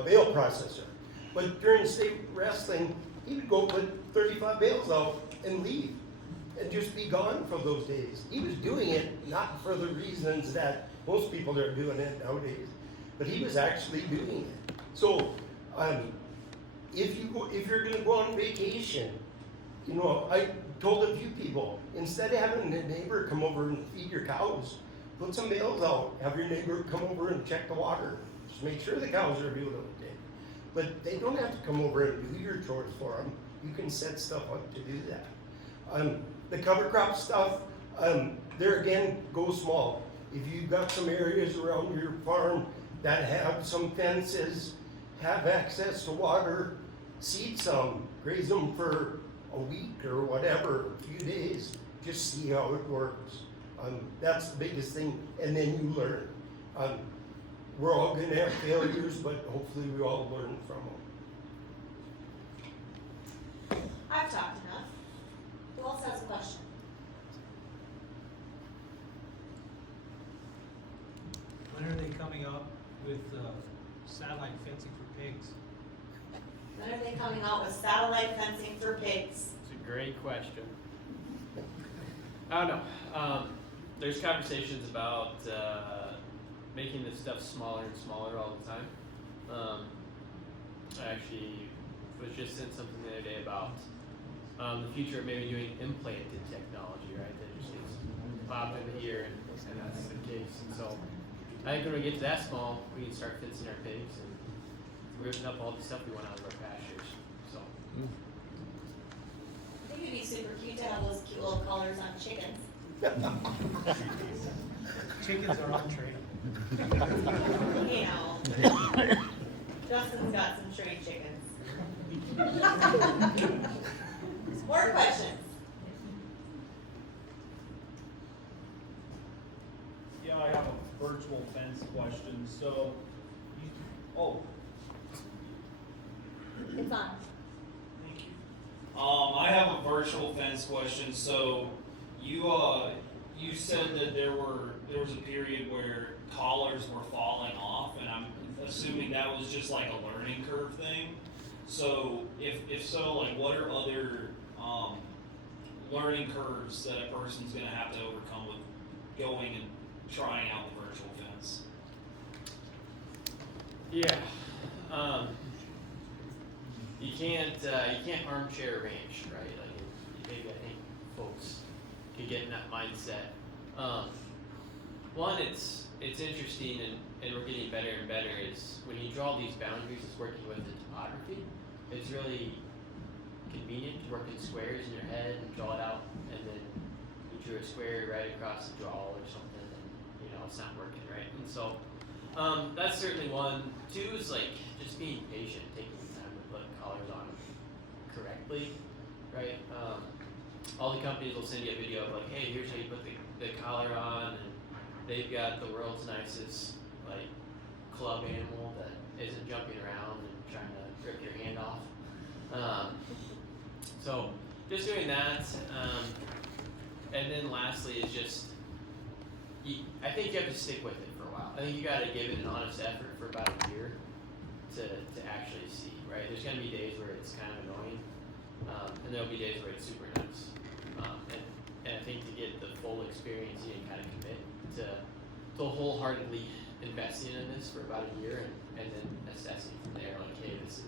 bale processor. But during state wrestling, he would go put 35 bales out and leave and just be gone for those days. He was doing it not for the reasons that most people are doing it nowadays, but he was actually doing it. So, if you're going to go on vacation, I told a few people, instead of having a neighbor come over and feed your cows, put some bales out. Have your neighbor come over and check the water. Just make sure the cows are doing okay. But they don't have to come over and do your chores for them. You can set stuff up to do that. The cover crop stuff, there again, go small. If you've got some areas around your farm that have some fences, have access to water, seed some, graze them for a week or whatever, a few days, just see how it works. That's the biggest thing, and then you learn. We're all gonna have failures, but hopefully we all learn from them. I've talked enough. Who else has a question? When are they coming up with satellite fencing for pigs? When are they coming out with satellite fencing for pigs? It's a great question. I don't know. There's conversations about making this stuff smaller and smaller all the time. I actually was just sent something the other day about the future of maybe doing implanted technology, right? That just gets popped in the ear, and that's the case. And so I think when we get to that small, we can start fencing our pigs and ripping up all the stuff we want out of our pastures. So. I think it'd be super cute to have those cute little colors on chickens. Chickens are on train. Justin's got some trained chickens. More questions? Yeah, I have a virtual fence question. So, It's on. thank you. I have a virtual fence question. So, you said that there was a period where collars were falling off, and I'm assuming that was just like a learning curve thing. So, if so, like, what are other learning curves that a person's gonna have to overcome with going and trying out the virtual fence? Yeah. You can't armchair ranch, right? Like, maybe I think folks can get in that mindset. One, it's interesting and we're getting better and better is when you draw these boundaries, it's working with the topography. It's really convenient to work in squares in your head and draw it out, and then you drew a square right across the draw or something, and it's not working, right? And so that's certainly one. Two is like just being patient, taking the time to put collars on correctly, right? All the companies will send you a video of like, hey, here's how you put the collar on, and they've got the world's nicest like club animal that isn't jumping around and trying to rip your hand off. So just doing that, and then lastly is just, I think you have to stick with it for a while. I think you got to give it an honest effort for about a year to actually see, right? There's going to be days where it's kind of annoying, and there'll be days where it's super nice. And I think to get the full experience, you need to kind of commit to wholeheartedly investing in this for about a year, and then assessing from there, like, hey, this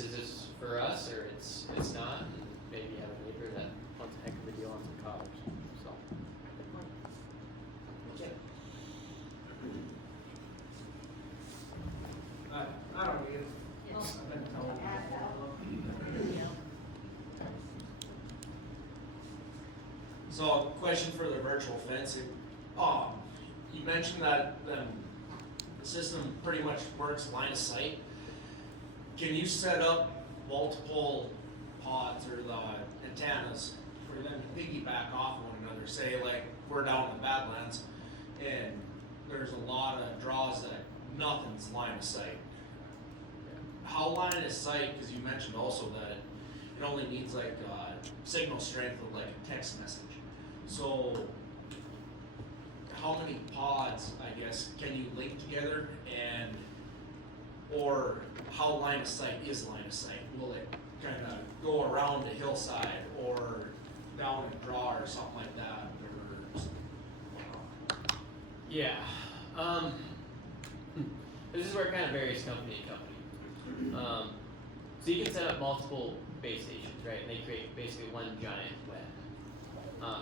is for us, or it's not, and maybe you have a neighbor that wants a heck of a deal on some collars. So. I don't need it. I've been told. So, question for the virtual fencing. You mentioned that the system pretty much works line of sight. Can you set up multiple pods or the antennas for them to piggyback off one another? Say, like, we're down in the Badlands and there's a lot of draws that nothing's line of sight. How line of sight, because you mentioned also that it only needs like signal strength of like a text message. So how many pods, I guess, can you link together, and or how line of sight is line of sight? Will it kind of go around a hillside or down a draw or something like that? Yeah. This is where it kind of varies company to company. So you can set up multiple base stations, right? And they create basically one giant web.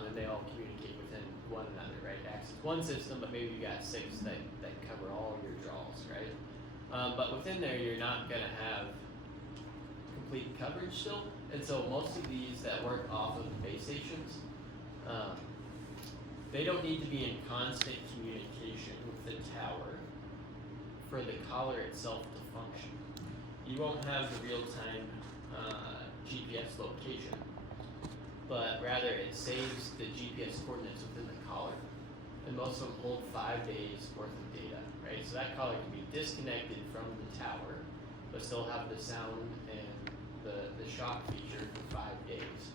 And they all communicate within one another, right? Access one system, but maybe you got 6 that cover all your draws, right? But within there, you're not gonna have complete coverage still. And so most of these that work off of the base stations, they don't need to be in constant communication with the tower for the collar itself to function. You won't have the real-time GPS location, but rather it saves the GPS coordinates within the collar. And most of them hold 5 days worth of data, right? So that collar can be disconnected from the tower, but still have the sound and the shock feature for 5 days.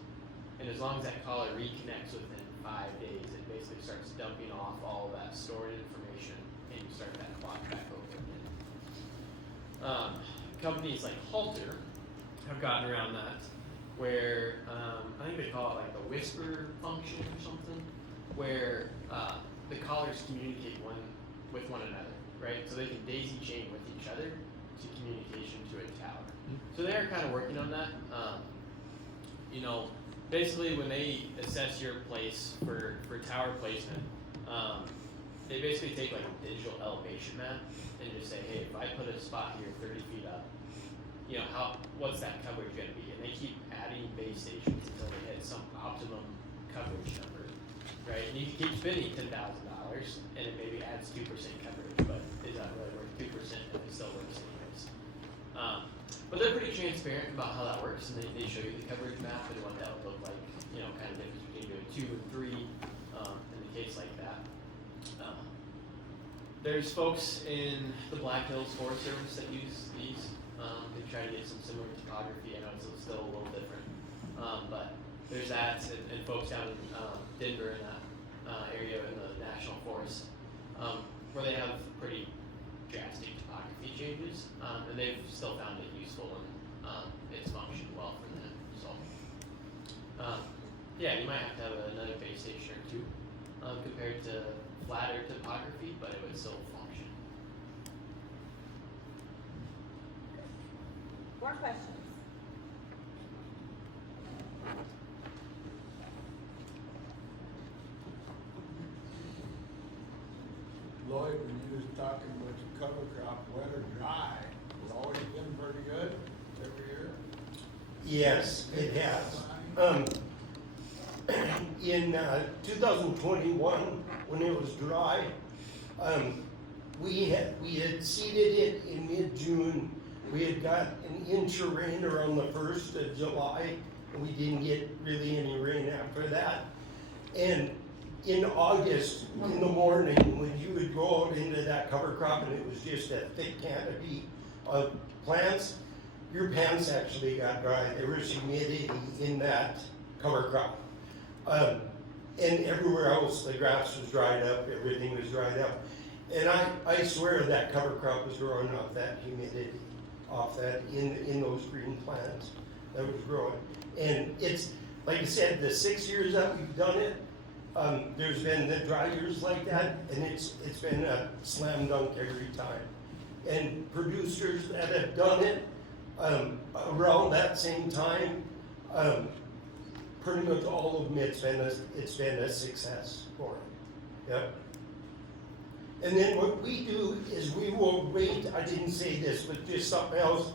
And as long as that collar reconnects within 5 days, it basically starts dumping off all of that stored information, and you start that clock back over again. Companies like Halter have gotten around that, where I think they call it like the whisper function or something, where the collars communicate with one another, right? So they can daisy chain with each other to communication to a tower. So they're kind of working on that. Basically when they assess your place for tower placement, they basically take like a digital elevation map and just say, hey, if I put a spot here 30 feet up, what's that coverage gonna be? And they keep adding base stations until they hit some optimum coverage number, right? And you can keep spending $10,000 and it maybe adds 2% coverage, but is that really worth 2% if it still works anyways? But they're pretty transparent about how that works, and they show you the coverage map and what that would look like, kind of difference between doing 2 and 3 in the case like that. There's folks in the Black Hills Forest Service that use these. They try to get some similar topography. I know it's still a little different, but there's that, and folks down in Denver in that area in the National Forest, where they have pretty drastic topography changes, and they've still found it useful and it's functioned well for them. So Yeah, you might have to have another base station or two, compared to flatter topography, but it would still function. More questions? Lloyd, when you was talking about the cover crop, wet or dry, it's always been pretty good every year. Yes, it has. In 2021, when it was dry, we had seeded it in mid-June. We had got an inch of rain around the 1st of July, and we didn't get really any rain after that. And in August, in the morning, when you would go out into that cover crop and it was just a thick canopy of plants, your pants actually got dry. There was humidity in that cover crop. And everywhere else, the grass was dried up, everything was dried up. And I swear that cover crop was growing off that humidity, off that, in those green plants that was growing. And it's, like I said, the 6 years that we've done it, there's been the dry years like that, and it's been a slam dunk every time. And producers that have done it, around that same time, pretty much all of them, it's been a success for them. Yep. And then what we do is we will wait, I didn't say this, but just something else.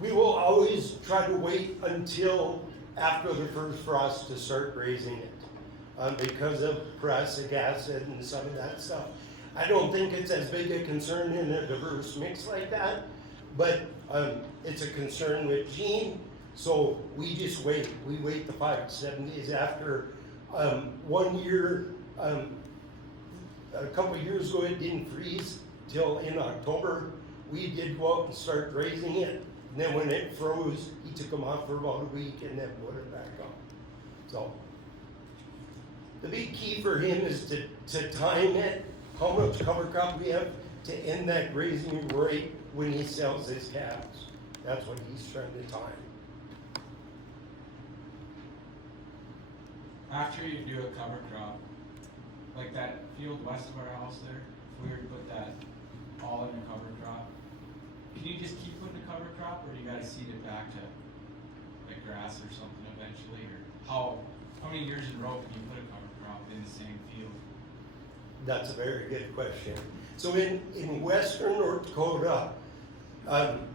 We will always try to wait until after the first frost to start grazing it. Because of prussic acid and some of that stuff. I don't think it's as big a concern in a diverse mix like that, but it's a concern with Gene, so we just wait. We wait the 5 to 7 days after. 1 year, a couple of years ago, it didn't freeze till in October. We did go out and start grazing it, and then when it froze, he took them off for about a week and then put it back on. So the big key for him is to time it, how much cover crop we have, to end that grazing right when he sells his calves. That's what he's trying to time. After you do a cover crop, like that field west of our house there, if we were to put that all in a cover crop, can you just keep putting a cover crop, or do you gotta seed it back to like grass or something eventually, or how many years in a row can you put a cover crop in the same field? That's a very good question. So in western North Dakota,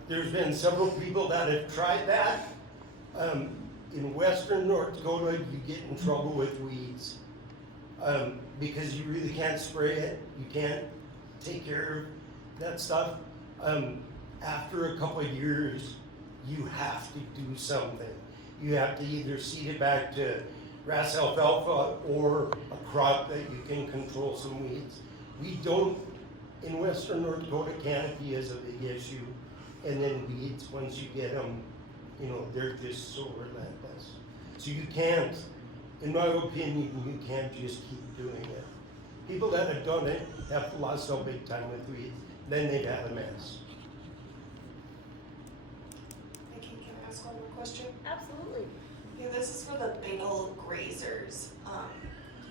there's been several people that have tried that. In western North Dakota, you get in trouble with weeds because you really can't spray it. You can't take care of that stuff. After a couple of years, you have to do something. You have to either seed it back to grass alfalfa or a crop that you can control some weeds. We don't, in western North Dakota, canopy is a big issue. And then weeds, once you get them, you know, they're just so relentless. So you can't, in my opinion, you can't just keep doing it. People that have done it have lost so big time with weeds, then they've had a mess. Vicki, can I ask one more question? Absolutely. Yeah, this is for the bale grazers.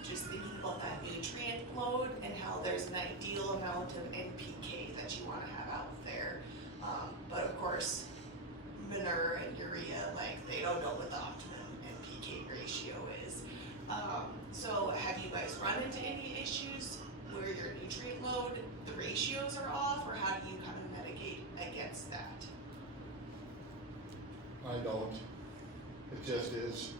Just thinking about that nutrient load and how there's an ideal amount of NPK that you want to have out there. But of course, manure and urea, like they don't know what the optimum NPK ratio is. So have you guys run into any issues where your nutrient load, the ratios are off, or how do you kind of mitigate against that? I don't. It just is.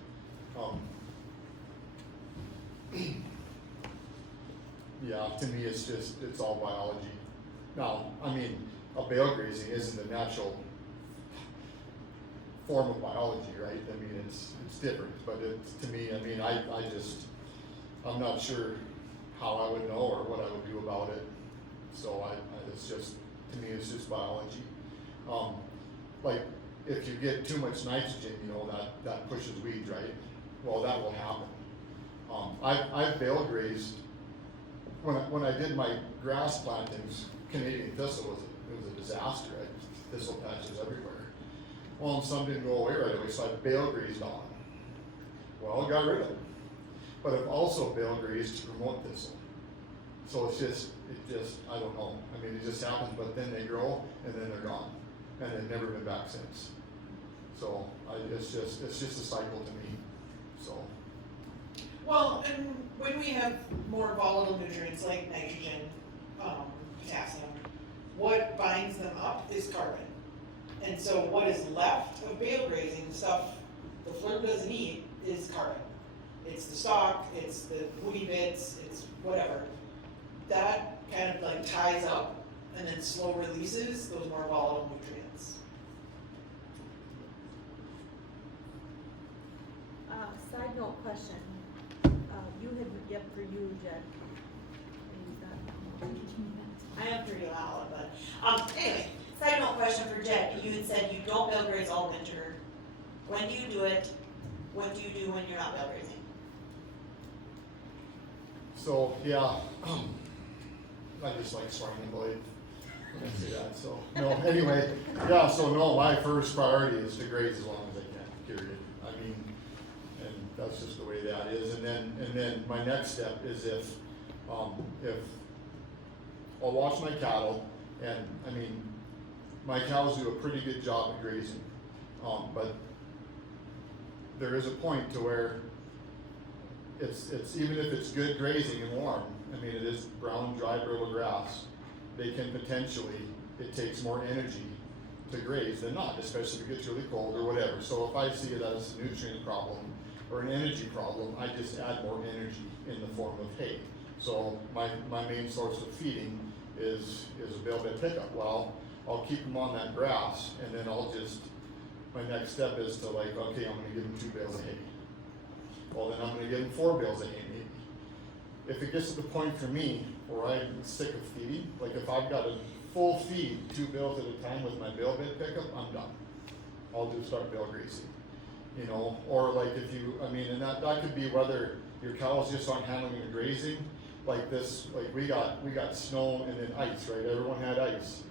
Yeah, to me, it's all biology. Now, I mean, a bale grazing isn't a natural form of biology, right? I mean, it's different, but to me, I mean, I'm not sure how I would know or what I would do about it. So it's just, to me, it's just biology. Like, if you get too much nitrogen, you know, that pushes weeds, right? Well, that will happen. I've bale grazed, when I did my grass plantings, Canadian thistle was a disaster. I had thistle patches everywhere. Well, and some didn't go away right away, so I bale grazed on. Well, got rid of them. But I've also bale grazed to promote thistle. So it just, I don't know. I mean, it just happens, but then they grow and then they're gone. And they've never been back since. So it's just a cycle to me, so. Well, and when we have more volatile nutrients like nitrogen, potassium, what binds them up is carbon. And so what is left of bale grazing, the stuff the flirt doesn't eat, is carbon. It's the stalk, it's the woody bits, it's whatever. That kind of like ties up and then slow releases those more volatile nutrients. Side note question, you had, yep, for you, Jed. I am pretty loud, but, anyway, side note question for Jed. You had said you don't bale graze all winter. When do you do it? What do you do when you're not bale grazing? So, yeah, I just like swinging the blade when I say that, so. No, anyway, yeah, so no, my first priority is to graze as long as I can, period. I mean, and that's just the way that is. And then my next step is if I'll watch my cattle, and I mean, my cows do a pretty good job at grazing, but there is a point to where it's even if it's good grazing and warm, I mean, it is brown, dry, brittle grass, they can potentially, it takes more energy to graze than not, especially if it gets really cold or whatever. So if I see it as a nutrient problem or an energy problem, I just add more energy in the form of hay. So my main source of feeding is a bale bed pickup. Well, I'll keep them on that grass, and then my next step is to like, okay, I'm gonna give them 2 bales of hay. Well, then I'm gonna give them 4 bales of hay maybe. If it gets to the point for me where I'm sick of feeding, like if I've got a full feed, 2 bales at a time with my bale bed pickup, I'm done. I'll just start bale grazing. You know, or like if you, I mean, and that could be whether your cows just aren't handling the grazing, like this, like we got snow and then ice, right? Everyone had ice.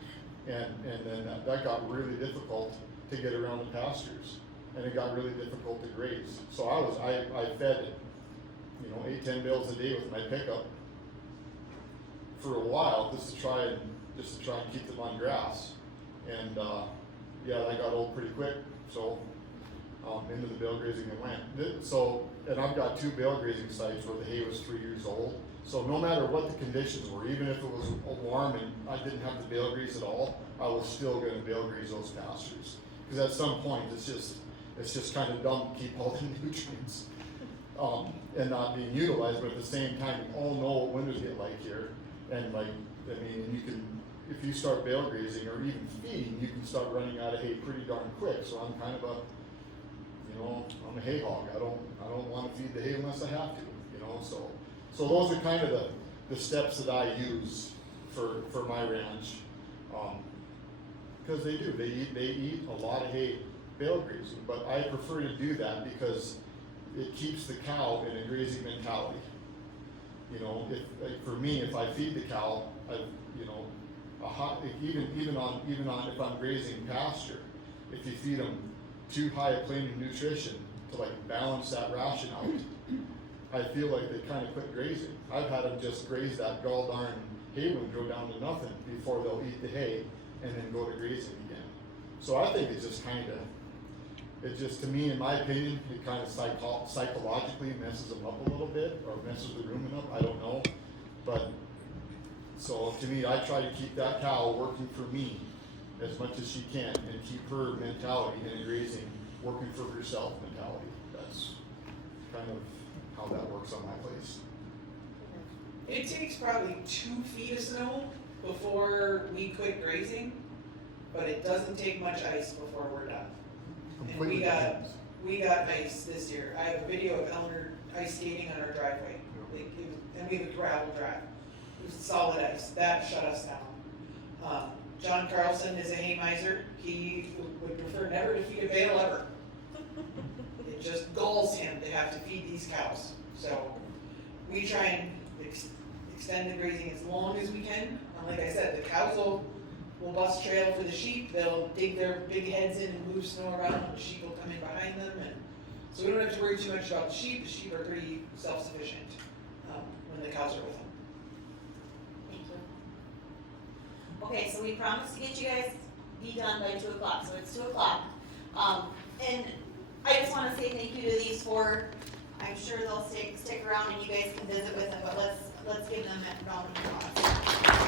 And then that got really difficult to get around the pastures, and it got really difficult to graze. So I fed, 8-10 bales a day with my pickup for a while, just to try and keep them on grass. And yeah, that got old pretty quick. So into the bale grazing it went. So, and I've got 2 bale grazing sites where the hay was 3 years old. So no matter what the conditions were, even if it was warm and I didn't have to bale graze at all, I was still going to bale graze those pastures. Because at some point, it's just kind of dumb to keep all the nutrients and not being utilized. But at the same time, we all know what winters get like here. And like, I mean, you can, if you start bale grazing or even feeding, you can start running out of hay pretty darn quick. So I'm kind of I'm a hay hog. I don't want to feed the hay unless I have to, So those are kind of the steps that I use for my ranch, because they eat a lot of hay bale grazing, but I prefer to do that because it keeps the cow in a grazing mentality. For me, if I feed the cow, even on if I'm grazing pasture, if you feed them too high a claim of nutrition to like balance that ration out, I feel like they kind of quit grazing. I've had them just graze that gall darn hay windrow down to nothing before they'll eat the hay and then go to grazing again. So I think it just to me, in my opinion, it kind of psychologically messes them up a little bit, or messes the rumen up, I don't know. But, so to me, I try to keep that cow working for me as much as she can and keep her mentality in a grazing, working for herself mentality. That's kind of how that works on my place. It takes probably 2 feet of snow before we quit grazing, but it doesn't take much ice before we're done. And we got ice this year. I have a video of Eleanor ice skating on our driveway. And we have a gravel drive. It was solid ice. That shut us down. John Carlson is a hay miser. He would prefer never to feed a bale ever. It just galls him to have to feed these cows. So we try and extend the grazing as long as we can. Like I said, the cows will bust trail for the sheep. They'll dig their big heads in and move snow around, and the sheep will come in behind them. And So we don't have to worry too much about the sheep are pretty self-sufficient, when the cows are with them. Thank you. Okay, so we promised to get you guys be done by 2 o'clock, so it's 2 o'clock. And I just wanna say thank you to these 4. I'm sure they'll stick around and you guys can visit with them, but let's give them a round of applause.